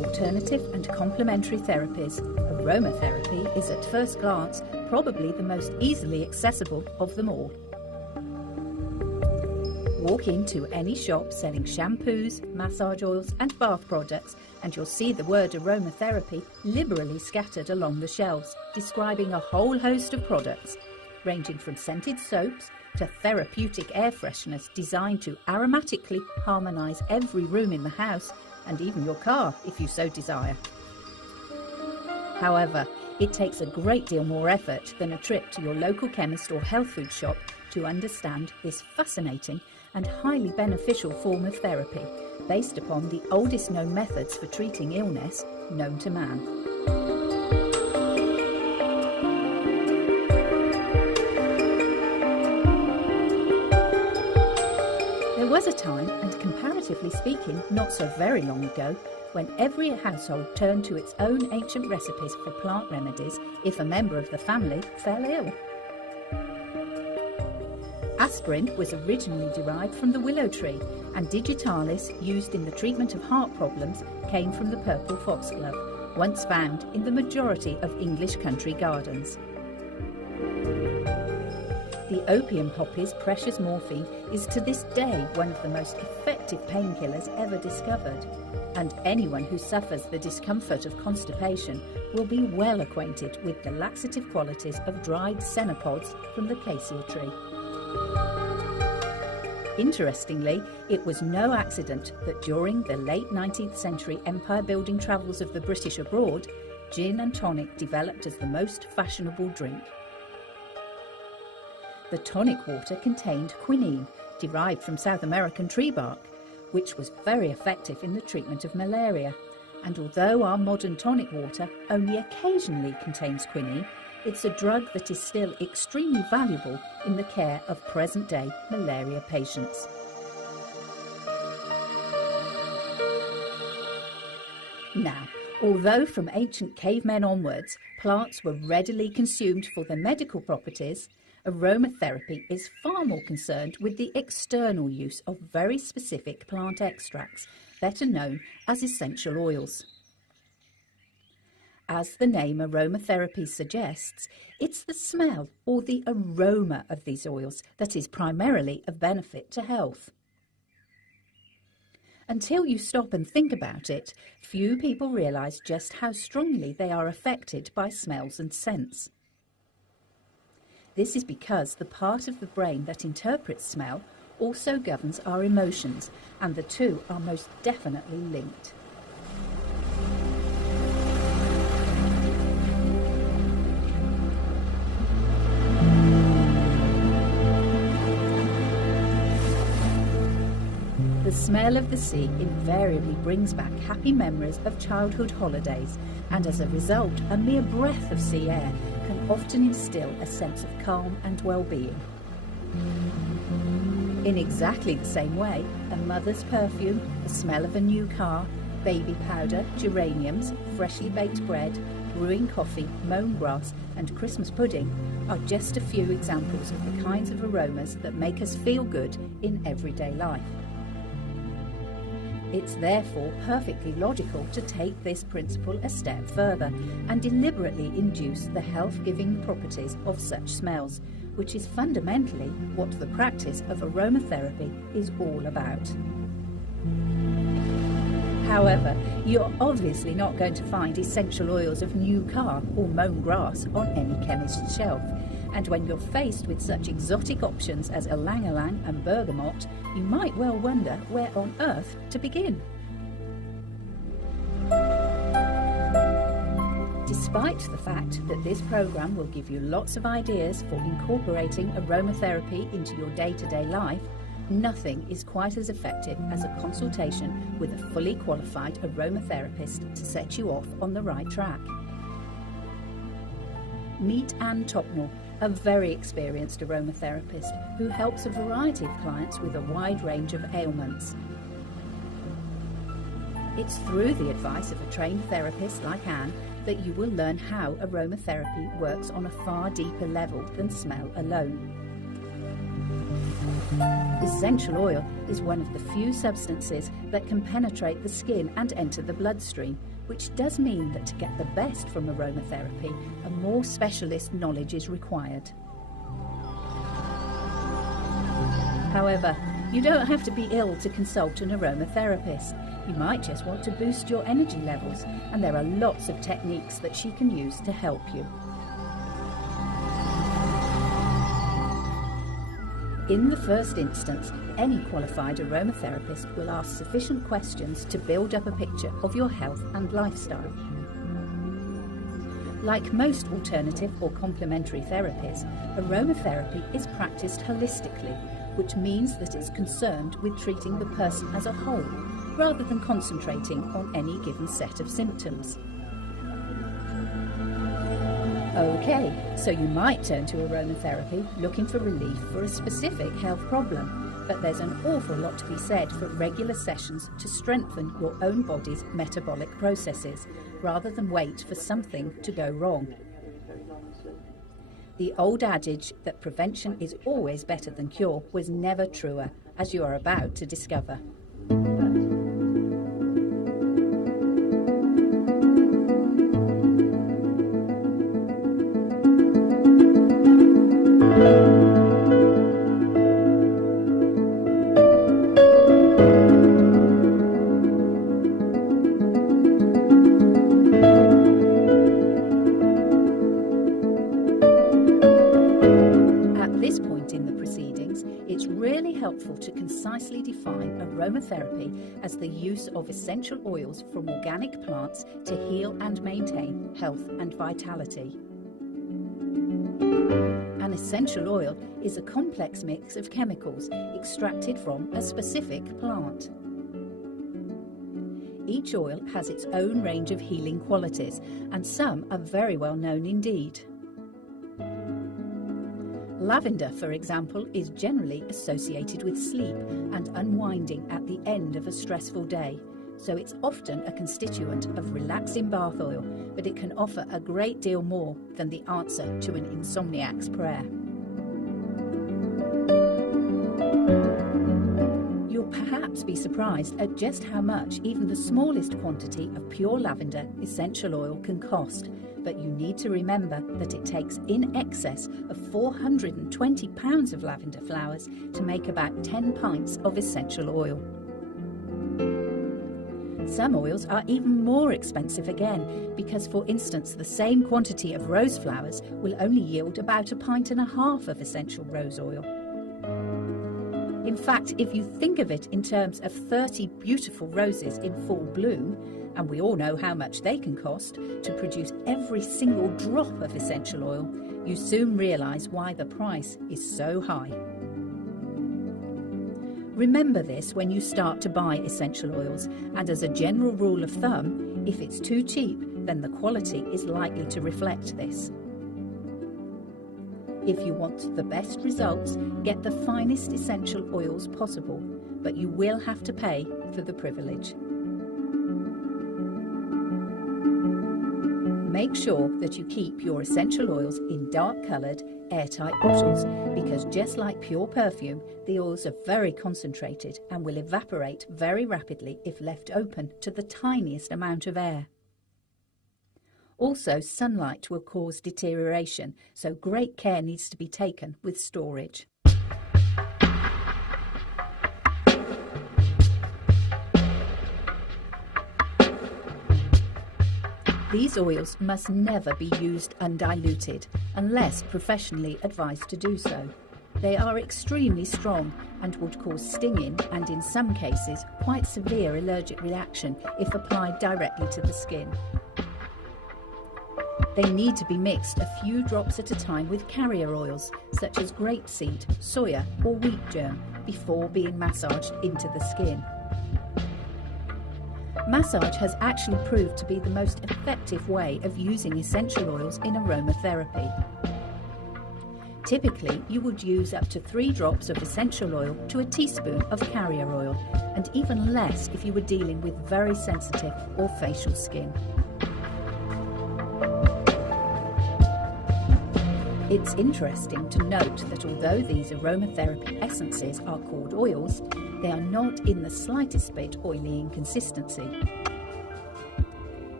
preventive and complementary therapies, aromatherapy is at first glance probably the most easily accessible of them all. Walk into any shop selling shampoos, massage oils and bath products and you'll see the word aromatherapy liberally scattered along the shelves, describing a whole host of products, ranging from scented soaps to therapeutic air fresheners designed to aromatically harmonise every room in the house and even your car if you so desire. However, it takes a great deal more effort than a trip to your local chemist or health food shop to understand this fascinating and highly beneficial form of therapy based upon the oldest known methods for treating illness known to man. There was a time, and comparatively speaking not so very long ago, when every household turned to its own ancient recipes for plant remedies if a member of the family fell ill. Aspirin was originally derived from the willow tree, and digitalis, used in the treatment of heart problems, came from the purple foxglove, once found in the majority of English country gardens. The opium poppy's precious morphine is to this day one of the most effective painkillers ever discovered, and anyone who suffers the discomfort of constipation will be well acquainted with the laxative qualities of dried senna pods from the cassia tree. Interestingly, it was no accident that during the late 19th century empire-building travels of the British abroad, gin and tonic developed as the most fashionable drink. The tonic water contained quinine, derived from South American tree bark, which was very effective in the treatment of malaria. And although our modern tonic water only occasionally contains quinine, it's a drug that is still extremely valuable in the care of present-day malaria patients. Now, although from ancient cavemen onwards, plants were readily consumed for their medical properties, aromatherapy is far more concerned with the external use of very specific plant extracts, better known as essential oils. As the name aromatherapy suggests, it's the smell or the aroma of these oils that is primarily of benefit to health. Until you stop and think about it, few people realise just how strongly they are affected by smells and scents. This is because the part of the brain that interprets smell also governs our emotions, and the two are most definitely linked. The smell of the sea invariably brings back happy memories of childhood holidays, and as a result, a mere breath of sea air can often instill a sense of calm and well-being. In exactly the same way, a mother's perfume, the smell of a new car, baby powder, geraniums, freshly baked bread, brewing coffee, mown grass and Christmas pudding are just a few examples of the kinds of aromas that make us feel good in everyday life. It's therefore perfectly logical to take this principle a step further and deliberately induce the health-giving properties of such smells, which is fundamentally what the practice of aromatherapy is all about. However, you're obviously not going to find essential oils of new car or mown grass on any chemist's shelf, and when you're faced with such exotic options as ylang-ylang and bergamot, you might well wonder where on earth to begin. Despite the fact that this programme will give you lots of ideas for incorporating aromatherapy into your day-to-day life, nothing is quite as effective as a consultation with a fully qualified aromatherapist to set you off on the right track. Meet Anne Topnell, a very experienced aromatherapist who helps a variety of clients with a wide range of ailments. It's through the advice of a trained therapist like Anne that you will learn how aromatherapy works on a far deeper level than smell alone. Essential oil is one of the few substances that can penetrate the skin and enter the bloodstream, which does mean that to get the best from aromatherapy, a more specialist knowledge is required. However, you don't have to be ill to consult an aromatherapist. You might just want to boost your energy levels, and there are lots of techniques that she can use to help you. In the first instance, any qualified aromatherapist will ask sufficient questions to build up a picture of your health and lifestyle. Like most alternative or complementary therapies, aromatherapy is practiced holistically, which means that it's concerned with treating the person as a whole, rather than concentrating on any given set of symptoms. Okay, so you might turn to aromatherapy looking for relief for a specific health problem, but there's an awful lot to be said for regular sessions to strengthen your own body's metabolic processes, rather than wait for something to go wrong. The old adage that prevention is always better than cure was never truer, as you are about to discover. Helpful to concisely define aromatherapy as the use of essential oils from organic plants to heal and maintain health and vitality. An essential oil is a complex mix of chemicals extracted from a specific plant. Each oil has its own range of healing qualities, and some are very well known indeed. Lavender, for example, is generally associated with sleep and unwinding at the end of a stressful day, so it's often a constituent of relaxing bath oil, but it can offer a great deal more than the answer to an insomniac's prayer. You'll perhaps be surprised at just how much even the smallest quantity of pure lavender essential oil can cost. But you need to remember that it takes in excess of 420 pounds of lavender flowers to make about 10 pints of essential oil. Some oils are even more expensive again, because for instance the same quantity of rose flowers will only yield about 1.5 pints of essential rose oil. In fact, if you think of it in terms of 30 beautiful roses in full bloom, and we all know how much they can cost to produce every single drop of essential oil, you soon realise why the price is so high. Remember this when you start to buy essential oils, and as a general rule of thumb, if it's too cheap, then the quality is likely to reflect this. If you want the best results, get the finest essential oils possible, but you will have to pay for the privilege. Make sure that you keep your essential oils in dark-coloured, airtight bottles, because just like pure perfume, the oils are very concentrated and will evaporate very rapidly if left open to the tiniest amount of air. Also, sunlight will cause deterioration, so great care needs to be taken with storage. These oils must never be used undiluted, unless professionally advised to do so. They are extremely strong and would cause stinging and, in some cases, quite severe allergic reaction if applied directly to the skin. They need to be mixed a few drops at a time with carrier oils, such as grapeseed, soya or wheat germ, before being massaged into the skin. Massage has actually proved to be the most effective way of using essential oils in aromatherapy. Typically, you would use up to 3 drops of essential oil to a teaspoon of carrier oil, and even less if you were dealing with very sensitive or facial skin. It's interesting to note that although these aromatherapy essences are called oils, they are not in the slightest bit oily in consistency.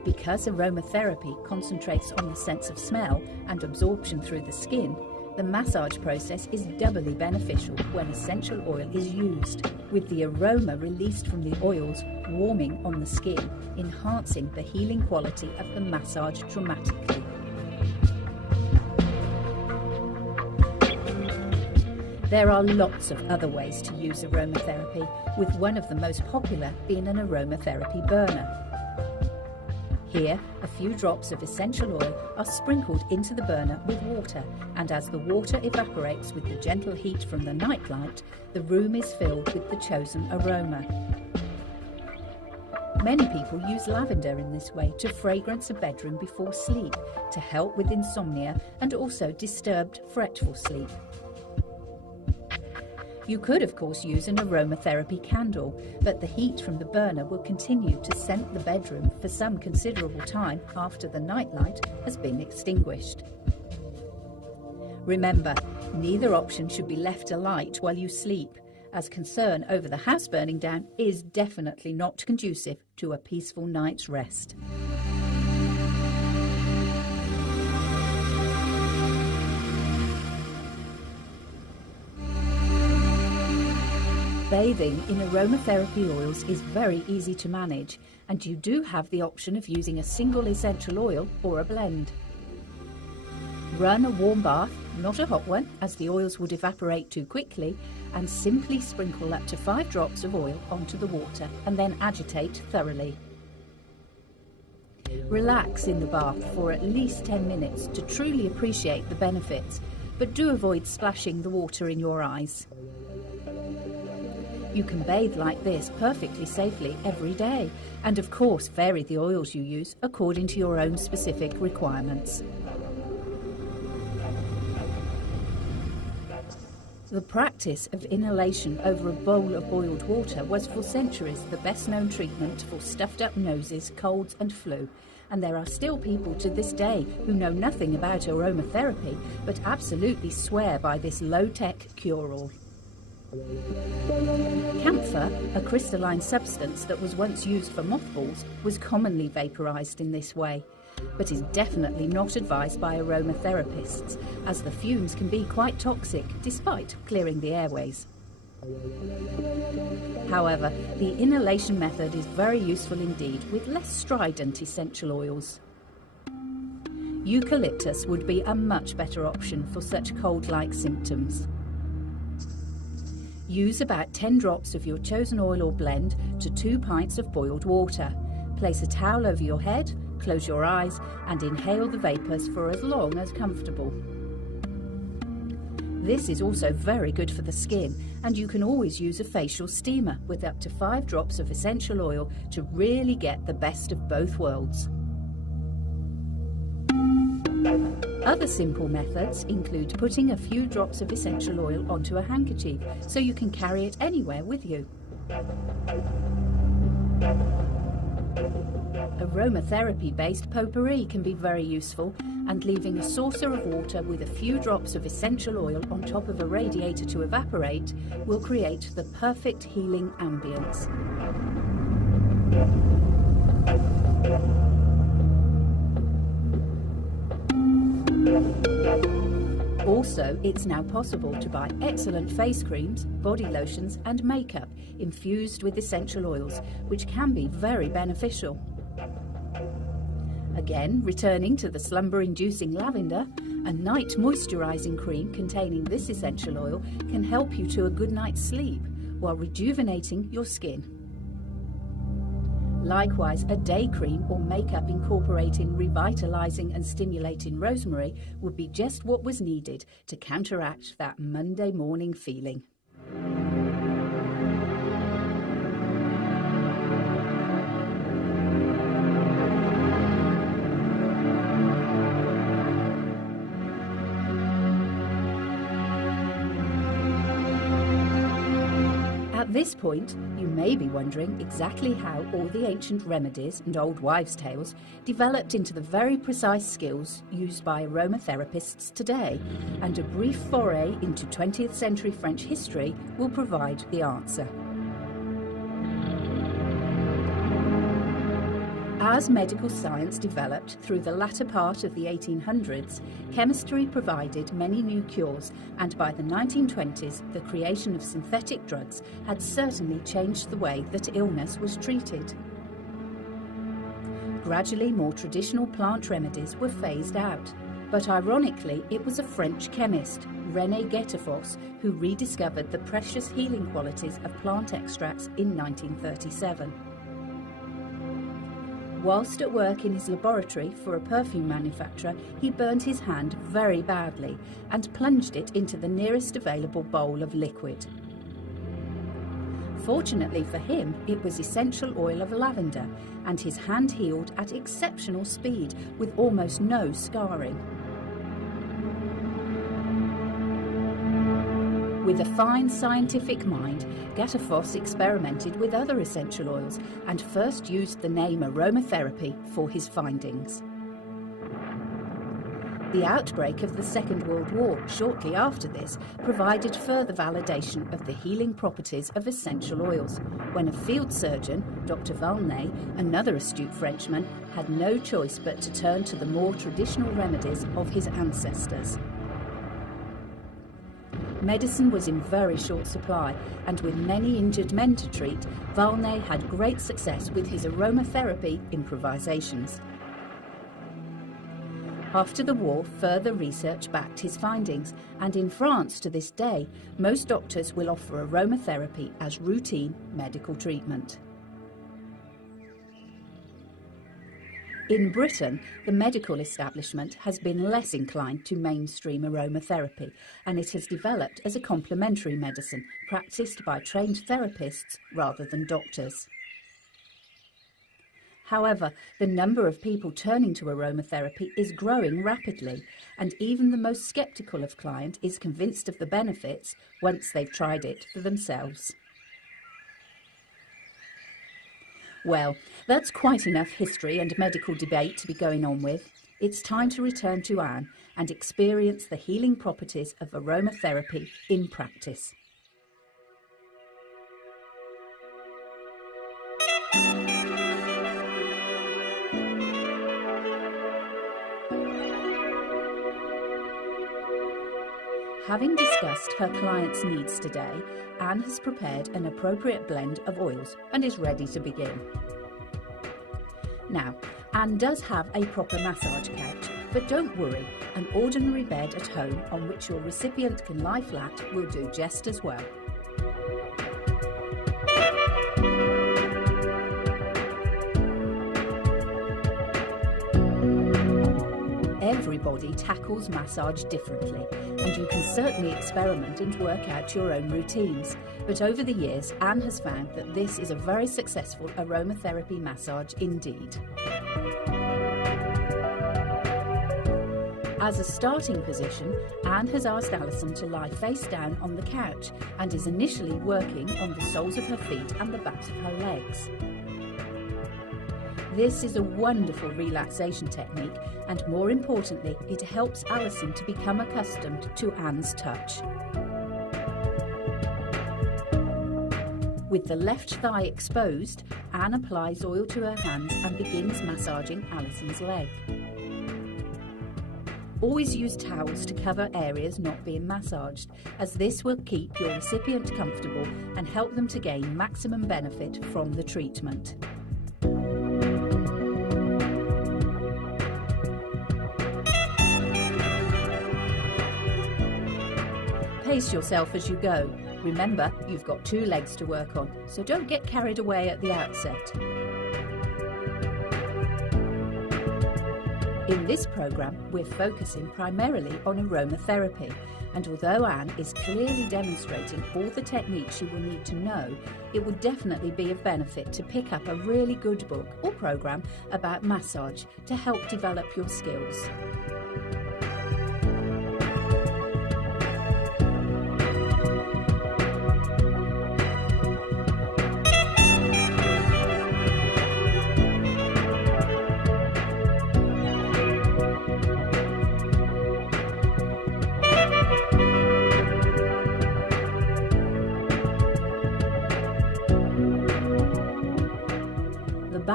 Because aromatherapy concentrates on the sense of smell and absorption through the skin, the massage process is doubly beneficial when essential oil is used, with the aroma released from the oils warming on the skin, enhancing the healing quality of the massage dramatically. There are lots of other ways to use aromatherapy, with one of the most popular being an aromatherapy burner. Here, a few drops of essential oil are sprinkled into the burner with water, and as the water evaporates with the gentle heat from the nightlight, the room is filled with the chosen aroma. Many people use lavender in this way to fragrance a bedroom before sleep, to help with insomnia and also disturbed, fretful sleep. You could, of course, use an aromatherapy candle, but the heat from the burner will continue to scent the bedroom for some considerable time after the nightlight has been extinguished. Remember, neither option should be left alight while you sleep, as concern over the house burning down is definitely not conducive to a peaceful night's rest. Bathing in aromatherapy oils is very easy to manage, and you do have the option of using a single essential oil or a blend. Run a warm bath, not a hot one, as the oils would evaporate too quickly, and simply sprinkle up to 5 drops of oil onto the water and then agitate thoroughly. Relax in the bath for at least 10 minutes to truly appreciate the benefits, but do avoid splashing the water in your eyes. You can bathe like this perfectly safely every day, and of course vary the oils you use according to your own specific requirements. The practice of inhalation over a bowl of boiled water was for centuries the best known treatment for stuffed up noses, colds and flu, and there are still people to this day who know nothing about aromatherapy but absolutely swear by this low-tech cure-all. Camphor, a crystalline substance that was once used for mothballs, was commonly vaporized in this way, but is definitely not advised by aromatherapists, as the fumes can be quite toxic despite clearing the airways. However, the inhalation method is very useful indeed with less strident essential oils. Eucalyptus would be a much better option for such cold-like symptoms. Use about 10 drops of your chosen oil or blend to 2 pints of boiled water. Place a towel over your head, close your eyes and inhale the vapours for as long as comfortable. This is also very good for the skin, and you can always use a facial steamer with up to 5 drops of essential oil to really get the best of both worlds. Other simple methods include putting a few drops of essential oil onto a handkerchief so you can carry it anywhere with you. Aromatherapy-based potpourri can be very useful, and leaving a saucer of water with a few drops of essential oil on top of a radiator to evaporate will create the perfect healing ambience. Also, it's now possible to buy excellent face creams, body lotions and makeup infused with essential oils, which can be very beneficial. Again, returning to the slumber-inducing lavender, a night moisturising cream containing this essential oil can help you to a good night's sleep while rejuvenating your skin. Likewise, a day cream or makeup incorporating revitalising and stimulating rosemary would be just what was needed to counteract that Monday morning feeling. At this point, you may be wondering exactly how all the ancient remedies and old wives' tales developed into the very precise skills used by aromatherapists today, and a brief foray into 20th century French history will provide the answer. As medical science developed through the latter part of the 1800s, chemistry provided many new cures, and by the 1920s, the creation of synthetic drugs had certainly changed the way that illness was treated. Gradually, more traditional plant remedies were phased out. But ironically, it was a French chemist, René Guettefoss, who rediscovered the precious healing qualities of plant extracts in 1937. Whilst at work in his laboratory for a perfume manufacturer, he burned his hand very badly and plunged it into the nearest available bowl of liquid. Fortunately for him, it was essential oil of lavender, and his hand healed at exceptional speed with almost no scarring. With a fine scientific mind, Guettefoss experimented with other essential oils and first used the name aromatherapy for his findings. The outbreak of the Second World War shortly after this provided further validation of the healing properties of essential oils, when a field surgeon, Dr. Valnet, another astute Frenchman, had no choice but to turn to the more traditional remedies of his ancestors. Medicine was in very short supply, and with many injured men to treat, Valnet had great success with his aromatherapy improvisations. After the war, further research backed his findings, and in France to this day, most doctors will offer aromatherapy as routine medical treatment. In Britain, the medical establishment has been less inclined to mainstream aromatherapy, and it has developed as a complementary medicine practiced by trained therapists rather than doctors. However, the number of people turning to aromatherapy is growing rapidly, and even the most sceptical of clients is convinced of the benefits once they've tried it for themselves. Well, that's quite enough history and medical debate to be going on with. It's time to return to Anne and experience the healing properties of aromatherapy in practice. Having discussed her client's needs today, Anne has prepared an appropriate blend of oils and is ready to begin. Now, Anne does have a proper massage couch, but don't worry, an ordinary bed at home on which your recipient can lie flat will do just as well. Everybody tackles massage differently, and you can certainly experiment and work out your own routines. But over the years, Anne has found that this is a very successful aromatherapy massage indeed. As a starting position, Anne has asked Alison to lie face down on the couch and is initially working on the soles of her feet and the backs of her legs. This is a wonderful relaxation technique, and more importantly, it helps Alison to become accustomed to Anne's touch. With the left thigh exposed, Anne applies oil to her hands and begins massaging Alison's leg. Always use towels to cover areas not being massaged, as this will keep your recipient comfortable and help them to gain maximum benefit from the treatment. Pace yourself as you go. Remember, you've got 2 legs to work on, so don't get carried away at the outset. In this programme, we're focusing primarily on aromatherapy, and although Anne is clearly demonstrating all the techniques you will need to know, it would definitely be of benefit to pick up a really good book or programme about massage to help develop your skills.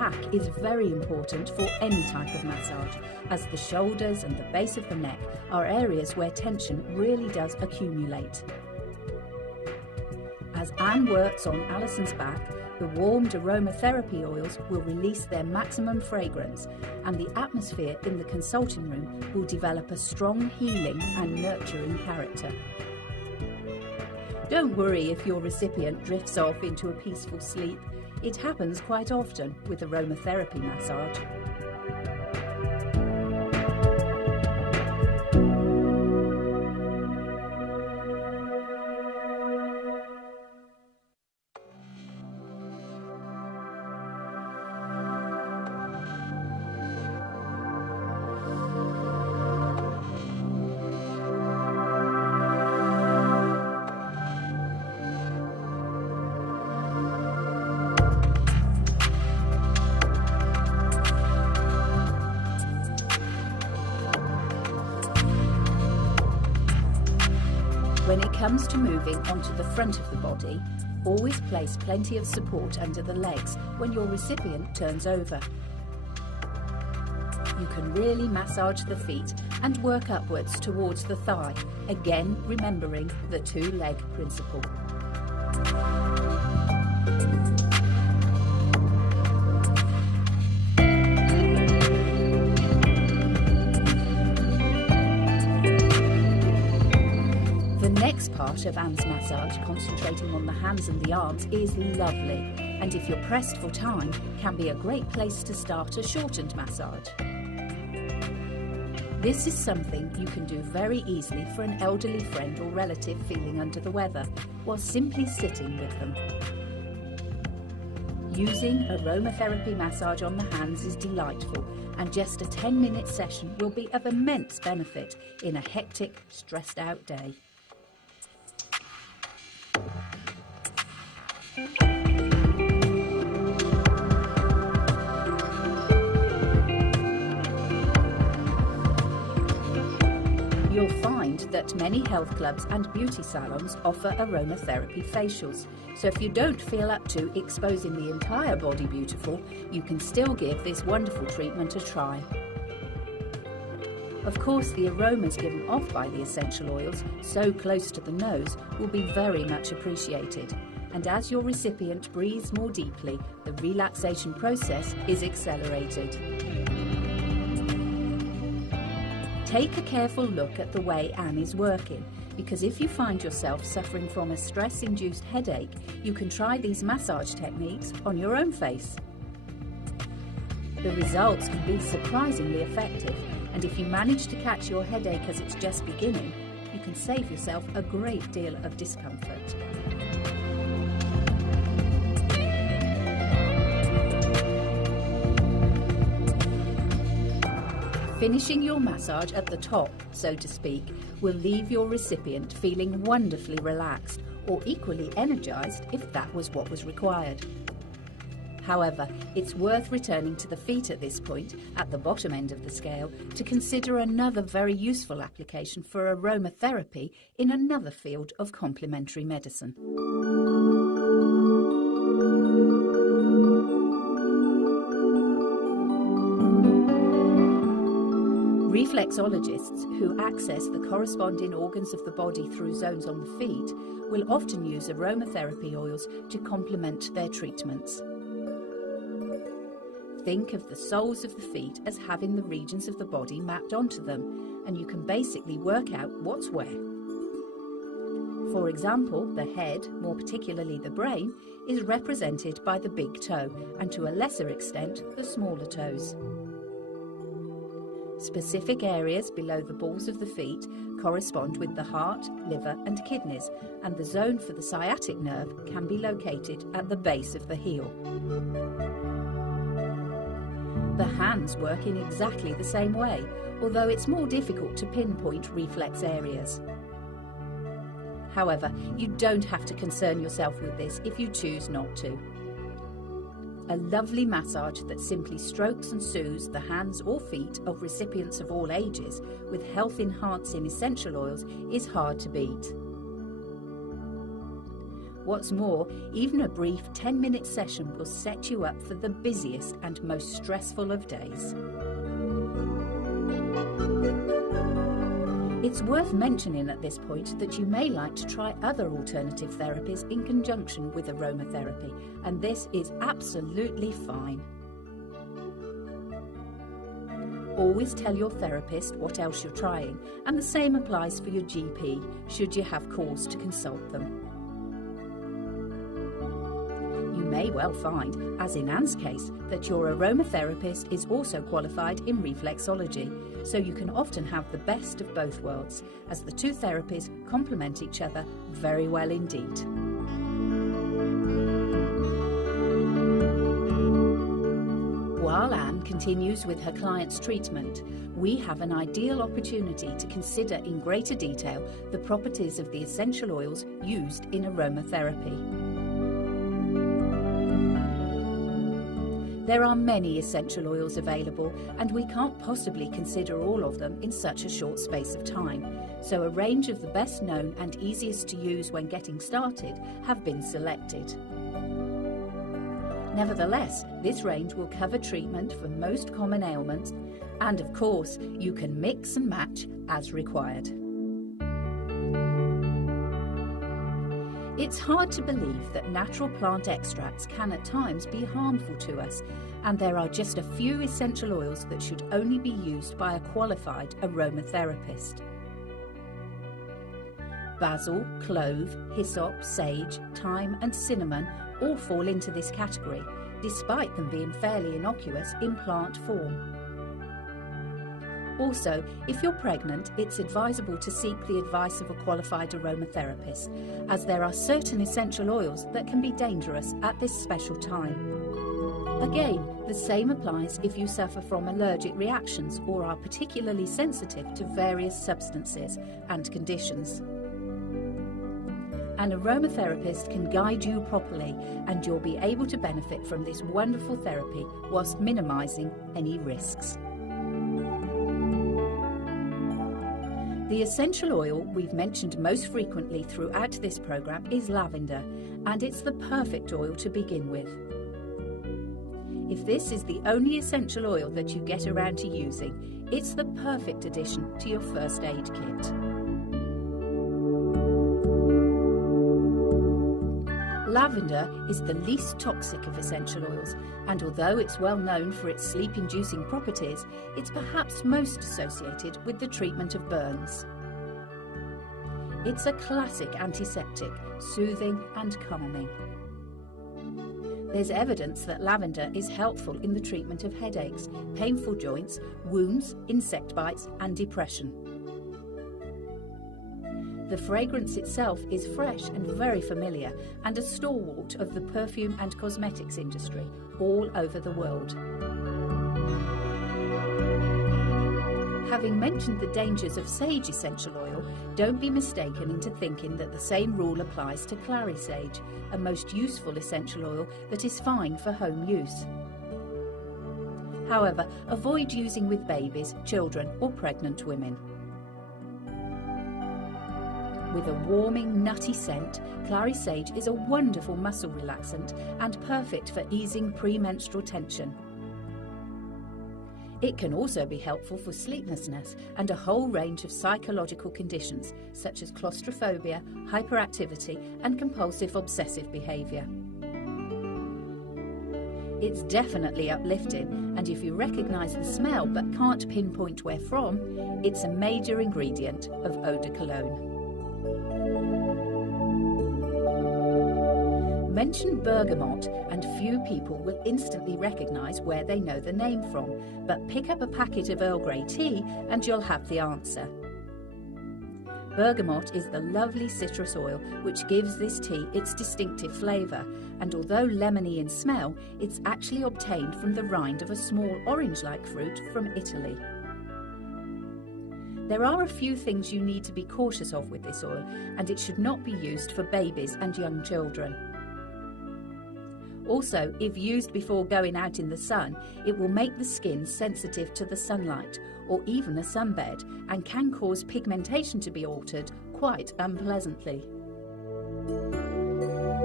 back is very important for any type of massage, as the shoulders and the base of the neck are areas where tension really does accumulate. As Anne works on Alison's back, the warmed aromatherapy oils will release their maximum fragrance, and the atmosphere in the consulting room will develop a strong healing and nurturing character. Don't worry if your recipient drifts off into a peaceful sleep. It happens quite often with aromatherapy massage. When it comes to moving onto the front of the body, always place plenty of support under the legs when your recipient turns over. You can really massage the feet and work upwards towards the thigh, again remembering the two-leg principle. Part of Anne's massage, concentrating on the hands and the arms, is lovely, and if you're pressed for time, can be a great place to start a shortened massage. This is something you can do very easily for an elderly friend or relative feeling under the weather, while simply sitting with them. Using aromatherapy massage on the hands is delightful, and just a 10-minute session will be of immense benefit in a hectic, stressed-out day. You'll find that many health clubs and beauty salons offer aromatherapy facials, so if you don't feel up to exposing the entire body beautiful, you can still give this wonderful treatment a try. Of course, the aromas given off by the essential oils, so close to the nose, will be very much appreciated. And as your recipient breathes more deeply, the relaxation process is accelerated. Take a careful look at the way Anne is working, because if you find yourself suffering from a stress-induced headache, you can try these massage techniques on your own face. The results can be surprisingly effective, and if you manage to catch your headache as it's just beginning, you can save yourself a great deal of discomfort. Finishing your massage at the top, so to speak, will leave your recipient feeling wonderfully relaxed or equally energized if that was what was required. However, it's worth returning to the feet at this point, at the bottom end of the scale, to consider another very useful application for aromatherapy in another field of complementary medicine. Reflexologists who access the corresponding organs of the body through zones on the feet will often use aromatherapy oils to complement their treatments. Think of the soles of the feet as having the regions of the body mapped onto them, and you can basically work out what's where. For example, the head, more particularly the brain, is represented by the big toe, and to a lesser extent, the smaller toes. Specific areas below the balls of the feet correspond with the heart, liver and kidneys, and the zone for the sciatic nerve can be located at the base of the heel. The hands work in exactly the same way, although it's more difficult to pinpoint reflex areas. However, you don't have to concern yourself with this if you choose not to. A lovely massage that simply strokes and soothes the hands or feet of recipients of all ages with health-enhancing essential oils is hard to beat. What's more, even a brief 10-minute session will set you up for the busiest and most stressful of days. It's worth mentioning at this point that you may like to try other alternative therapies in conjunction with aromatherapy, and this is absolutely fine. Always tell your therapist what else you're trying, and the same applies for your GP, should you have cause to consult them. You may well find, as in Anne's case, that your aromatherapist is also qualified in reflexology, so you can often have the best of both worlds, as the two therapies complement each other very well indeed. While Anne continues with her client's treatment, we have an ideal opportunity to consider in greater detail the properties of the essential oils used in aromatherapy. There are many essential oils available, and we can't possibly consider all of them in such a short space of time, so a range of the best known and easiest to use when getting started have been selected. Nevertheless, this range will cover treatment for most common ailments, and of course, you can mix and match as required. It's hard to believe that natural plant extracts can at times be harmful to us, and there are just a few essential oils that should only be used by a qualified aromatherapist. Basil, clove, hyssop, sage, thyme and cinnamon all fall into this category, despite them being fairly innocuous in plant form. Also, if you're pregnant, it's advisable to seek the advice of a qualified aromatherapist, as there are certain essential oils that can be dangerous at this special time. Again, the same applies if you suffer from allergic reactions or are particularly sensitive to various substances and conditions. An aromatherapist can guide you properly, and you'll be able to benefit from this wonderful therapy whilst minimising any risks. The essential oil we've mentioned most frequently throughout this programme is lavender, and it's the perfect oil to begin with. If this is the only essential oil that you get around to using, it's the perfect addition to your first aid kit. Lavender is the least toxic of essential oils, and although it's well known for its sleep-inducing properties, it's perhaps most associated with the treatment of burns. It's a classic antiseptic, soothing and calming. There's evidence that lavender is helpful in the treatment of headaches, painful joints, wounds, insect bites and depression. The fragrance itself is fresh and very familiar, and a stalwart of the perfume and cosmetics industry all over the world. Having mentioned the dangers of sage essential oil, don't be mistaken into thinking that the same rule applies to clary sage, a most useful essential oil that is fine for home use. However, avoid using with babies, children or pregnant women. With a warming, nutty scent, clary sage is a wonderful muscle relaxant and perfect for easing premenstrual tension. It can also be helpful for sleeplessness and a whole range of psychological conditions such as claustrophobia, hyperactivity and compulsive obsessive behaviour. It's definitely uplifting, and if you recognise the smell but can't pinpoint where from, it's a major ingredient of eau de cologne. Mention bergamot and few people will instantly recognise where they know the name from, but pick up a packet of Earl Grey tea and you'll have the answer. Bergamot is the lovely citrus oil which gives this tea its distinctive flavour, and although lemony in smell, it's actually obtained from the rind of a small orange-like fruit from Italy. There are a few things you need to be cautious of with this oil, and it should not be used for babies and young children. Also, if used before going out in the sun, it will make the skin sensitive to the sunlight or even a sunbed, and can cause pigmentation to be altered quite unpleasantly.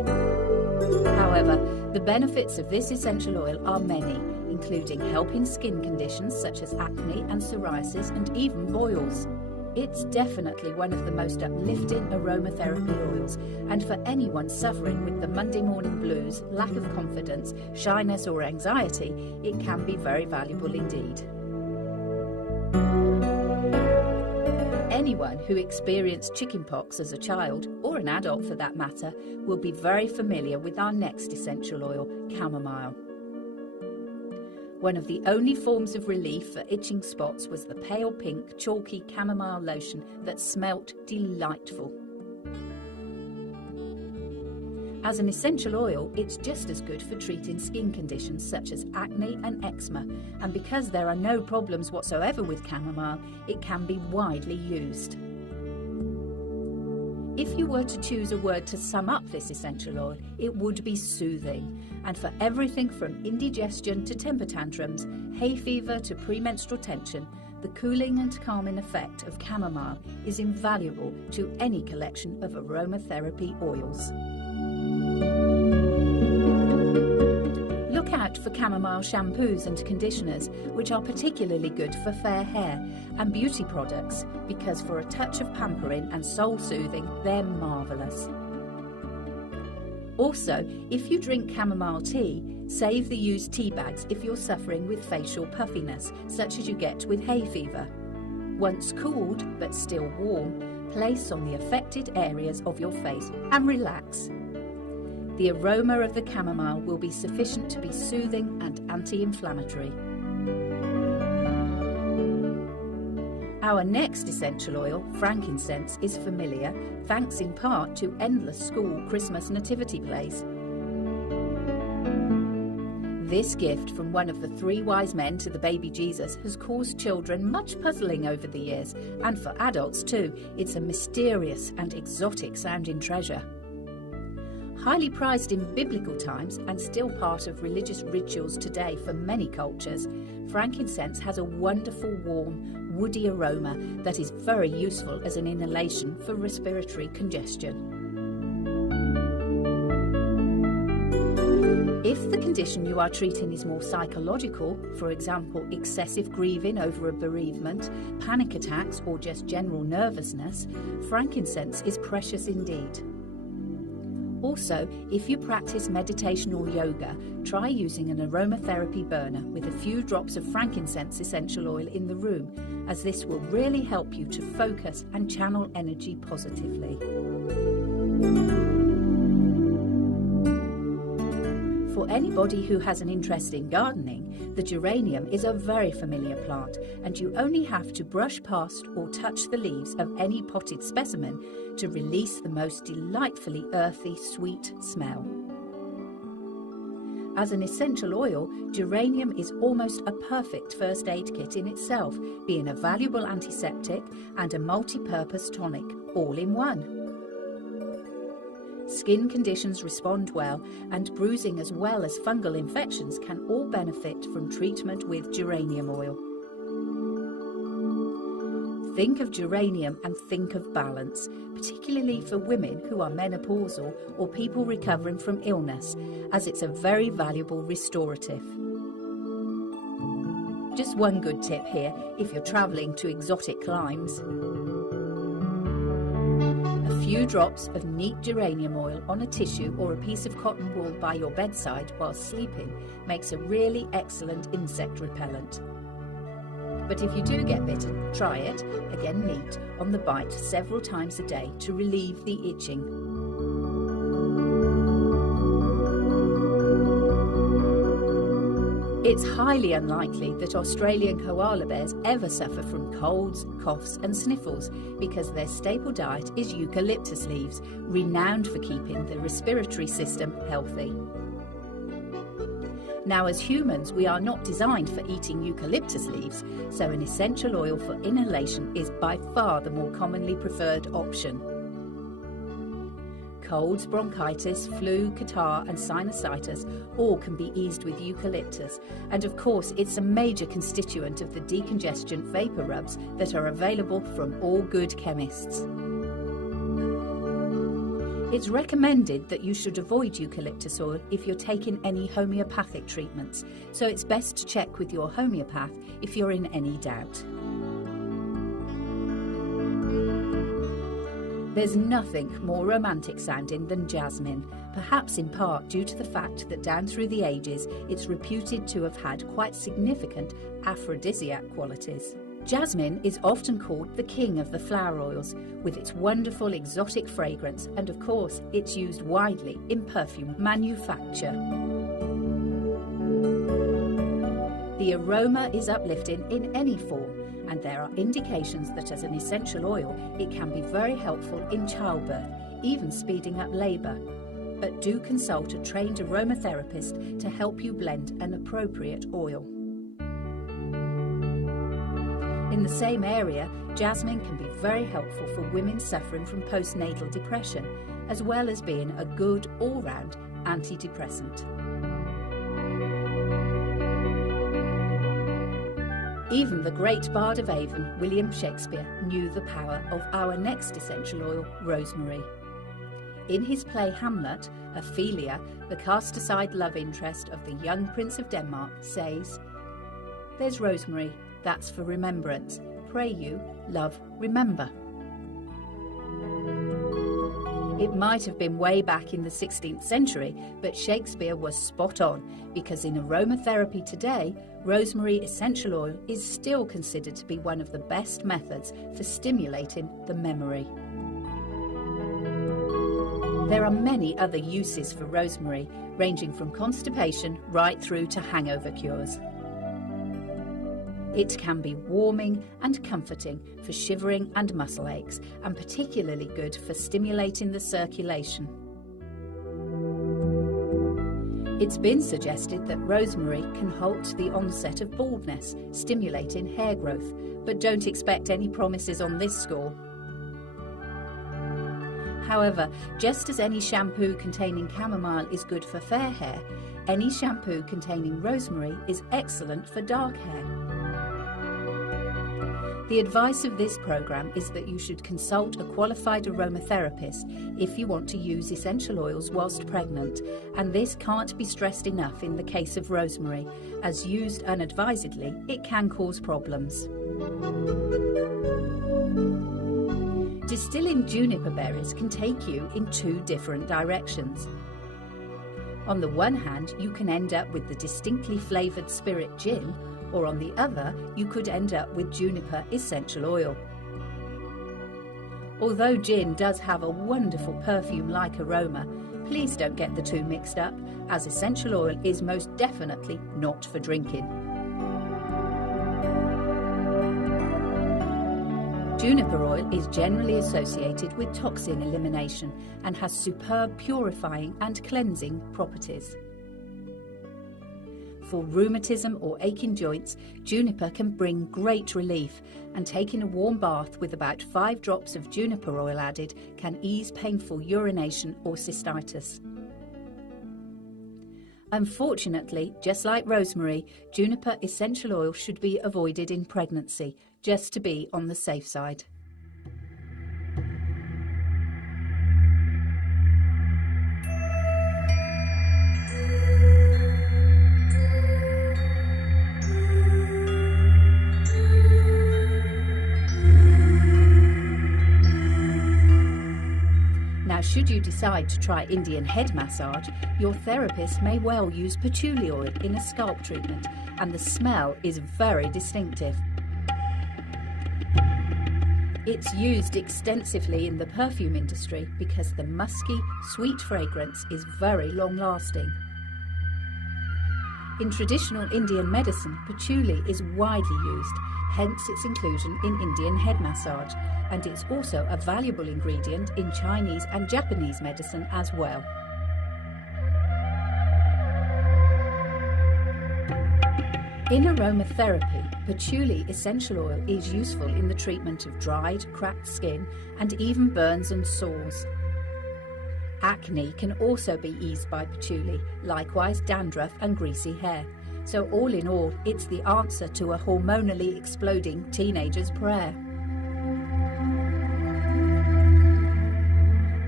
However, the benefits of this essential oil are many, including helping skin conditions such as acne and psoriasis and even boils. It's definitely one of the most uplifting aromatherapy oils, and for anyone suffering with the Monday morning blues, lack of confidence, shyness or anxiety, it can be very valuable indeed. Anyone who experienced chickenpox as a child, or an adult for that matter, will be very familiar with our next essential oil, chamomile. One of the only forms of relief for itching spots was the pale pink, chalky chamomile lotion that smelt delightful. As an essential oil, it's just as good for treating skin conditions such as acne and eczema, and because there are no problems whatsoever with chamomile, it can be widely used. If you were to choose a word to sum up this essential oil, it would be soothing. And for everything from indigestion to temper tantrums, hay fever to premenstrual tension, the cooling and calming effect of chamomile is invaluable to any collection of aromatherapy oils. Look out for chamomile shampoos and conditioners, which are particularly good for fair hair, and beauty products, because for a touch of pampering and soul soothing, they're marvellous. Also, if you drink chamomile tea, save the used tea bags if you're suffering with facial puffiness, such as you get with hay fever. Once cooled, but still warm, place on the affected areas of your face and relax. The aroma of the chamomile will be sufficient to be soothing and anti-inflammatory. Our next essential oil, frankincense, is familiar thanks in part to endless school Christmas nativity plays. This gift from one of the three wise men to the baby Jesus has caused children much puzzling over the years, and for adults too, it's a mysterious and exotic sounding treasure. Highly prized in biblical times and still part of religious rituals today for many cultures, frankincense has a wonderful warm, woody aroma that is very useful as an inhalation for respiratory congestion. If the condition you are treating is more psychological, for example excessive grieving over a bereavement, panic attacks or just general nervousness, frankincense is precious indeed. Also, if you practice meditation or yoga, try using an aromatherapy burner with a few drops of frankincense essential oil in the room, as this will really help you to focus and channel energy positively. For anybody who has an interest in gardening, the geranium is a very familiar plant, and you only have to brush past or touch the leaves of any potted specimen to release the most delightfully earthy, sweet smell. As an essential oil, geranium is almost a perfect first aid kit in itself, being a valuable antiseptic and a multi-purpose tonic, all in one. Skin conditions respond well, and bruising as well as fungal infections can all benefit from treatment with geranium oil. Think of geranium and think of balance, particularly for women who are menopausal or people recovering from illness, as it's a very valuable restorative. Just one good tip here if you're travelling to exotic climes. A few drops of neat geranium oil on a tissue or a piece of cotton wool by your bedside while sleeping makes a really excellent insect repellent. But if you do get bitten, try it, again neat, on the bite several times a day to relieve the itching. It's highly unlikely that Australian koala bears ever suffer from colds, coughs and sniffles because their staple diet is eucalyptus leaves, renowned for keeping the respiratory system healthy. Now, as humans, we are not designed for eating eucalyptus leaves, so an essential oil for inhalation is by far the more commonly preferred option. Colds, bronchitis, flu, catarrh and sinusitis all can be eased with eucalyptus, and of course it's a major constituent of the decongestant vapour rubs that are available from all good chemists. It's recommended that you should avoid eucalyptus oil if you're taking any homeopathic treatments, so it's best to check with your homeopath if you're in any doubt. There's nothing more romantic sounding than jasmine, perhaps in part due to the fact that down through the ages it's reputed to have had quite significant aphrodisiac qualities. Jasmine is often called the king of the flower oils, with its wonderful exotic fragrance, and of course it's used widely in perfume manufacture. The aroma is uplifting in any form, and there are indications that as an essential oil it can be very helpful in childbirth, even speeding up labour. But do consult a trained aromatherapist to help you blend an appropriate oil. In the same area, jasmine can be very helpful for women suffering from postnatal depression, as well as being a good all-round antidepressant. Even the great bard of Avon, William Shakespeare, knew the power of our next essential oil, rosemary. In his play Hamlet, Ophelia, the cast-aside love interest of the young Prince of Denmark, says, "There's rosemary, that's for remembrance. Pray you, love, remember." It might have been way back in the 16th century, but Shakespeare was spot on, because in aromatherapy today, rosemary essential oil is still considered to be one of the best methods for stimulating the memory. There are many other uses for rosemary, ranging from constipation right through to hangover cures. It can be warming and comforting for shivering and muscle aches, and particularly good for stimulating the circulation. It's been suggested that rosemary can halt the onset of baldness, stimulating hair growth, but don't expect any promises on this score. However, just as any shampoo containing chamomile is good for fair hair, any shampoo containing rosemary is excellent for dark hair. The advice of this programme is that you should consult a qualified aromatherapist if you want to use essential oils whilst pregnant, and this can't be stressed enough in the case of rosemary, as used unadvisedly it can cause problems. Distilling juniper berries can take you in two different directions. On the one hand, you can end up with the distinctly flavoured spirit gin, or on the other, you could end up with juniper essential oil. Although gin does have a wonderful perfume-like aroma, please don't get the two mixed up, as essential oil is most definitely not for drinking. Juniper oil is generally associated with toxin elimination and has superb purifying and cleansing properties. For rheumatism or aching joints, juniper can bring great relief, and taking a warm bath with about 5 drops of juniper oil added can ease painful urination or cystitis. Unfortunately, just like rosemary, juniper essential oil should be avoided in pregnancy, just to be on the safe side. Should you decide to try Indian head massage, your therapist may well use patchouli oil in a scalp treatment, and the smell is very distinctive. It's used extensively in the perfume industry because the musky, sweet fragrance is very long-lasting. In traditional Indian medicine, patchouli is widely used, hence its inclusion in Indian head massage, and it's also a valuable ingredient in Chinese and Japanese medicine as well. In aromatherapy, patchouli essential oil is useful in the treatment of dried, cracked skin and even burns and sores. Acne can also be eased by patchouli, likewise dandruff and greasy hair. So all in all, it's the answer to a hormonally exploding teenager's prayer.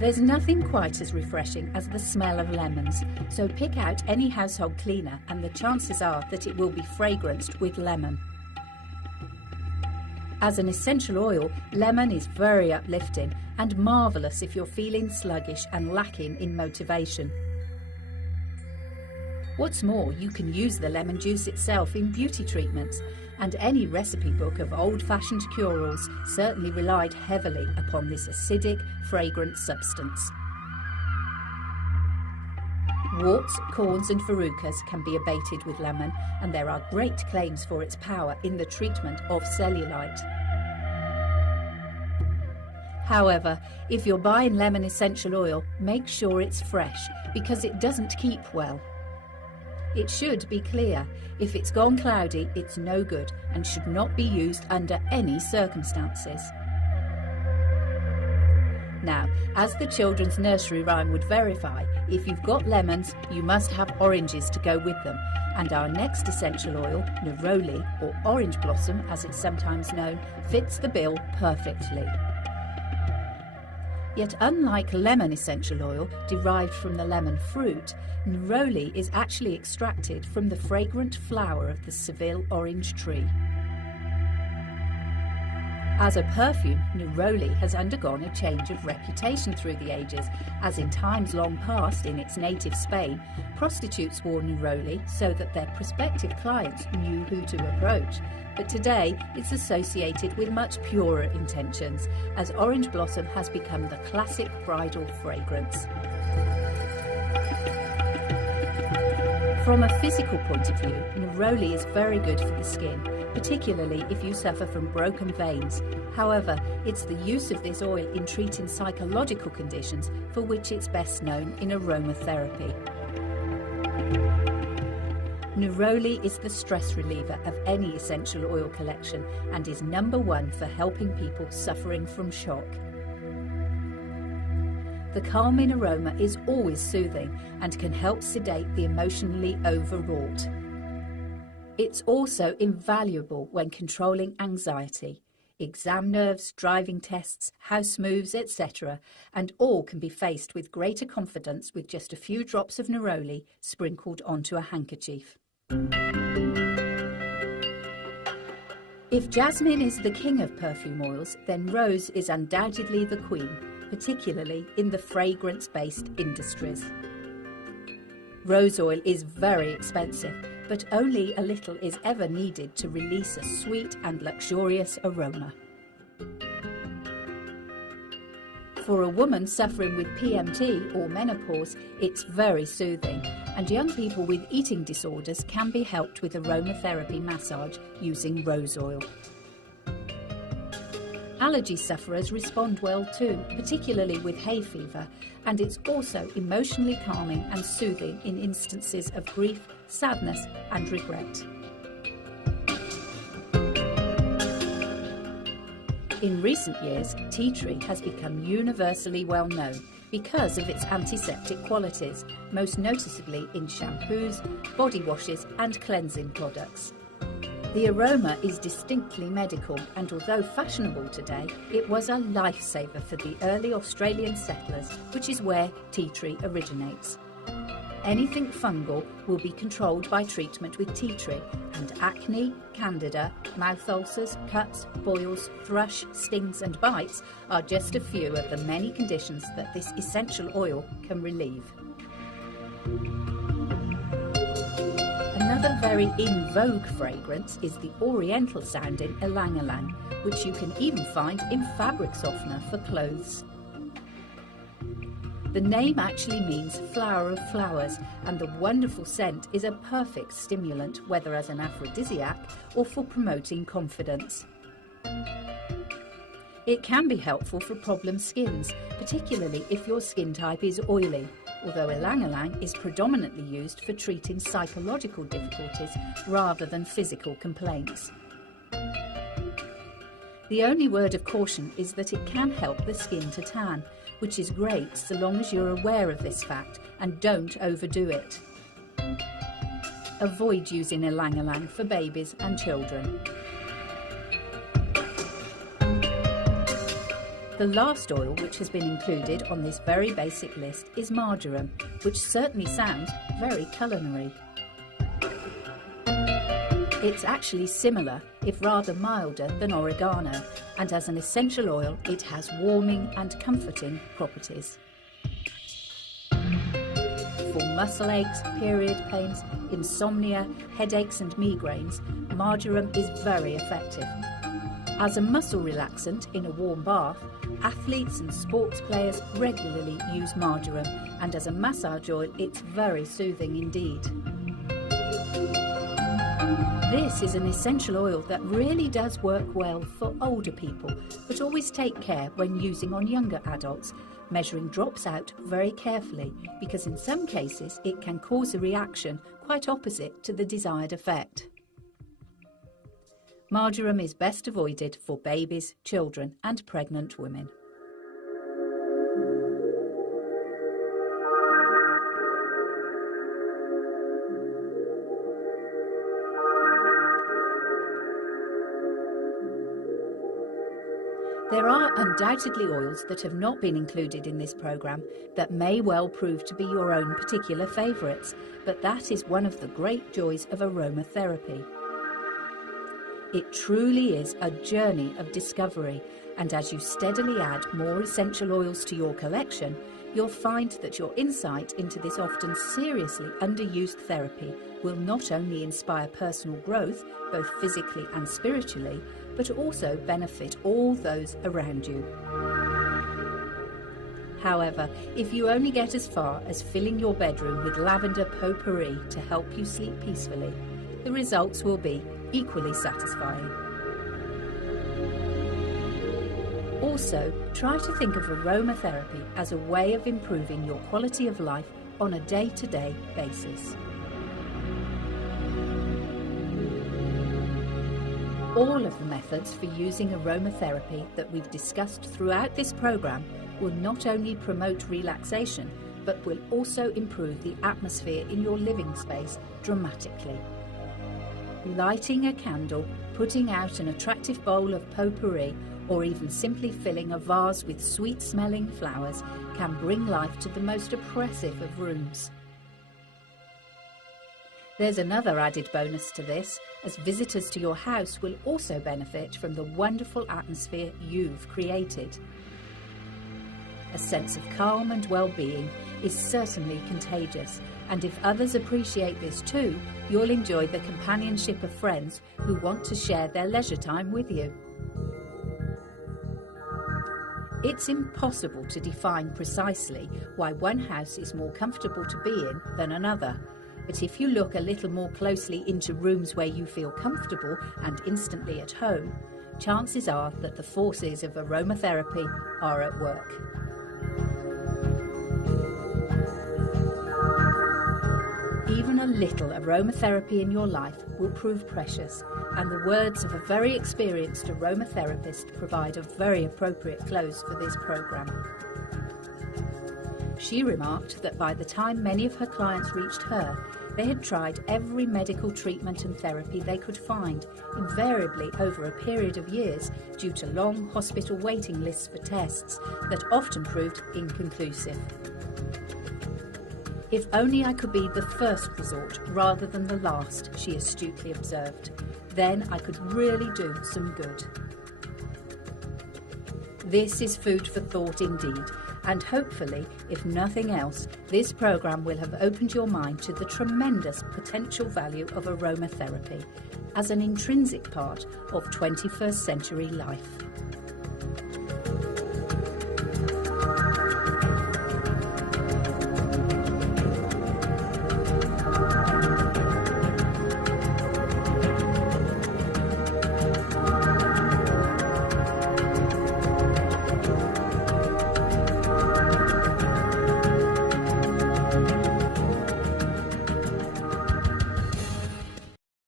There's nothing quite as refreshing as the smell of lemons, so pick out any household cleaner and the chances are that it will be fragranced with lemon. As an essential oil, lemon is very uplifting and marvellous if you're feeling sluggish and lacking in motivation. What's more, you can use the lemon juice itself in beauty treatments, and any recipe book of old-fashioned cure-alls certainly relied heavily upon this acidic, fragrant substance. Warts, corns and verrucas can be abated with lemon, and there are great claims for its power in the treatment of cellulite. However, if you're buying lemon essential oil, make sure it's fresh, because it doesn't keep well. It should be clear. If it's gone cloudy, it's no good and should not be used under any circumstances. Now, as the children's nursery rhyme would verify, if you've got lemons, you must have oranges to go with them. And our next essential oil, neroli, or orange blossom as it's sometimes known, fits the bill perfectly. Yet unlike lemon essential oil derived from the lemon fruit, neroli is actually extracted from the fragrant flower of the Seville orange tree. As a perfume, neroli has undergone a change of reputation through the ages, as in times long past in its native Spain, prostitutes wore neroli so that their prospective clients knew who to approach. But today it's associated with much purer intentions, as orange blossom has become the classic bridal fragrance. From a physical point of view, neroli is very good for the skin, particularly if you suffer from broken veins. However, it's the use of this oil in treating psychological conditions for which it's best known in aromatherapy. Neroli is the stress reliever of any essential oil collection and is number one for helping people suffering from shock. The calming aroma is always soothing and can help sedate the emotionally overwrought. It's also invaluable when controlling anxiety, exam nerves, driving tests, house moves, etc., and all can be faced with greater confidence with just a few drops of neroli sprinkled onto a handkerchief. If jasmine is the king of perfume oils, then rose is undoubtedly the queen, particularly in the fragrance-based industries. Rose oil is very expensive, but only a little is ever needed to release a sweet and luxurious aroma. For a woman suffering with PMT or menopause, it's very soothing, and young people with eating disorders can be helped with aromatherapy massage using rose oil. Allergy sufferers respond well too, particularly with hay fever, and it's also emotionally calming and soothing in instances of grief, sadness and regret. In recent years, tea tree has become universally well known because of its antiseptic qualities, most noticeably in shampoos, body washes and cleansing products. The aroma is distinctly medical, and although fashionable today, it was a lifesaver for the early Australian settlers, which is where tea tree originates. Anything fungal will be controlled by treatment with tea tree, and acne, candida, mouth ulcers, cuts, boils, thrush, stings and bites are just a few of the many conditions that this essential oil can relieve. Another very in vogue fragrance is the oriental sounding ylang-ylang, which you can even find in fabric softener for clothes. The name actually means flower of flowers, and the wonderful scent is a perfect stimulant, whether as an aphrodisiac or for promoting confidence. It can be helpful for problem skins, particularly if your skin type is oily, although ylang-ylang is predominantly used for treating psychological difficulties rather than physical complaints. The only word of caution is that it can help the skin to tan, which is great so long as you're aware of this fact and don't overdo it. Avoid using ylang-ylang for babies and children. The last oil which has been included on this very basic list is marjoram, which certainly sounds very culinary. It's actually similar, if rather milder, than oregano, and as an essential oil it has warming and comforting properties. For muscle aches, period pains, insomnia, headaches and migraines, marjoram is very effective. As a muscle relaxant in a warm bath, athletes and sports players regularly use marjoram, and as a massage oil it's very soothing indeed. This is an essential oil that really does work well for older people, but always take care when using on younger adults, measuring drops out very carefully, because in some cases it can cause a reaction quite opposite to the desired effect. Marjoram is best avoided for babies, children and pregnant women. There are undoubtedly oils that have not been included in this programme that may well prove to be your own particular favourites, but that is one of the great joys of aromatherapy. It truly is a journey of discovery, and as you steadily add more essential oils to your collection, you'll find that your insight into this often seriously underused therapy will not only inspire personal growth, both physically and spiritually, but also benefit all those around you. However, if you only get as far as filling your bedroom with lavender potpourri to help you sleep peacefully, the results will be equally satisfying. Also, try to think of aromatherapy as a way of improving your quality of life on a day-to-day basis. All of the methods for using aromatherapy that we've discussed throughout this programme will not only promote relaxation, but will also improve the atmosphere in your living space dramatically. Lighting a candle, putting out an attractive bowl of potpourri, or even simply filling a vase with sweet-smelling flowers can bring life to the most oppressive of rooms. There's another added bonus to this, as visitors to your house will also benefit from the wonderful atmosphere you've created. A sense of calm and well-being is certainly contagious, and if others appreciate this too, you'll enjoy the companionship of friends who want to share their leisure time with you. It's impossible to define precisely why one house is more comfortable to be in than another, but if you look a little more closely into rooms where you feel comfortable and instantly at home, chances are that the forces of aromatherapy are at work. Even a little aromatherapy in your life will prove precious, and the words of a very experienced aromatherapist provide a very appropriate close for this programme. She remarked that by the time many of her clients reached her, they had tried every medical treatment and therapy they could find, invariably over a period of years due to long hospital waiting lists for tests that often proved inconclusive. If only I could be the first resort rather than the last, she astutely observed. Then I could really do some good. This is food for thought indeed, and hopefully, if nothing else, this programme will have opened your mind to the tremendous potential value of aromatherapy as an intrinsic part of 21st century life.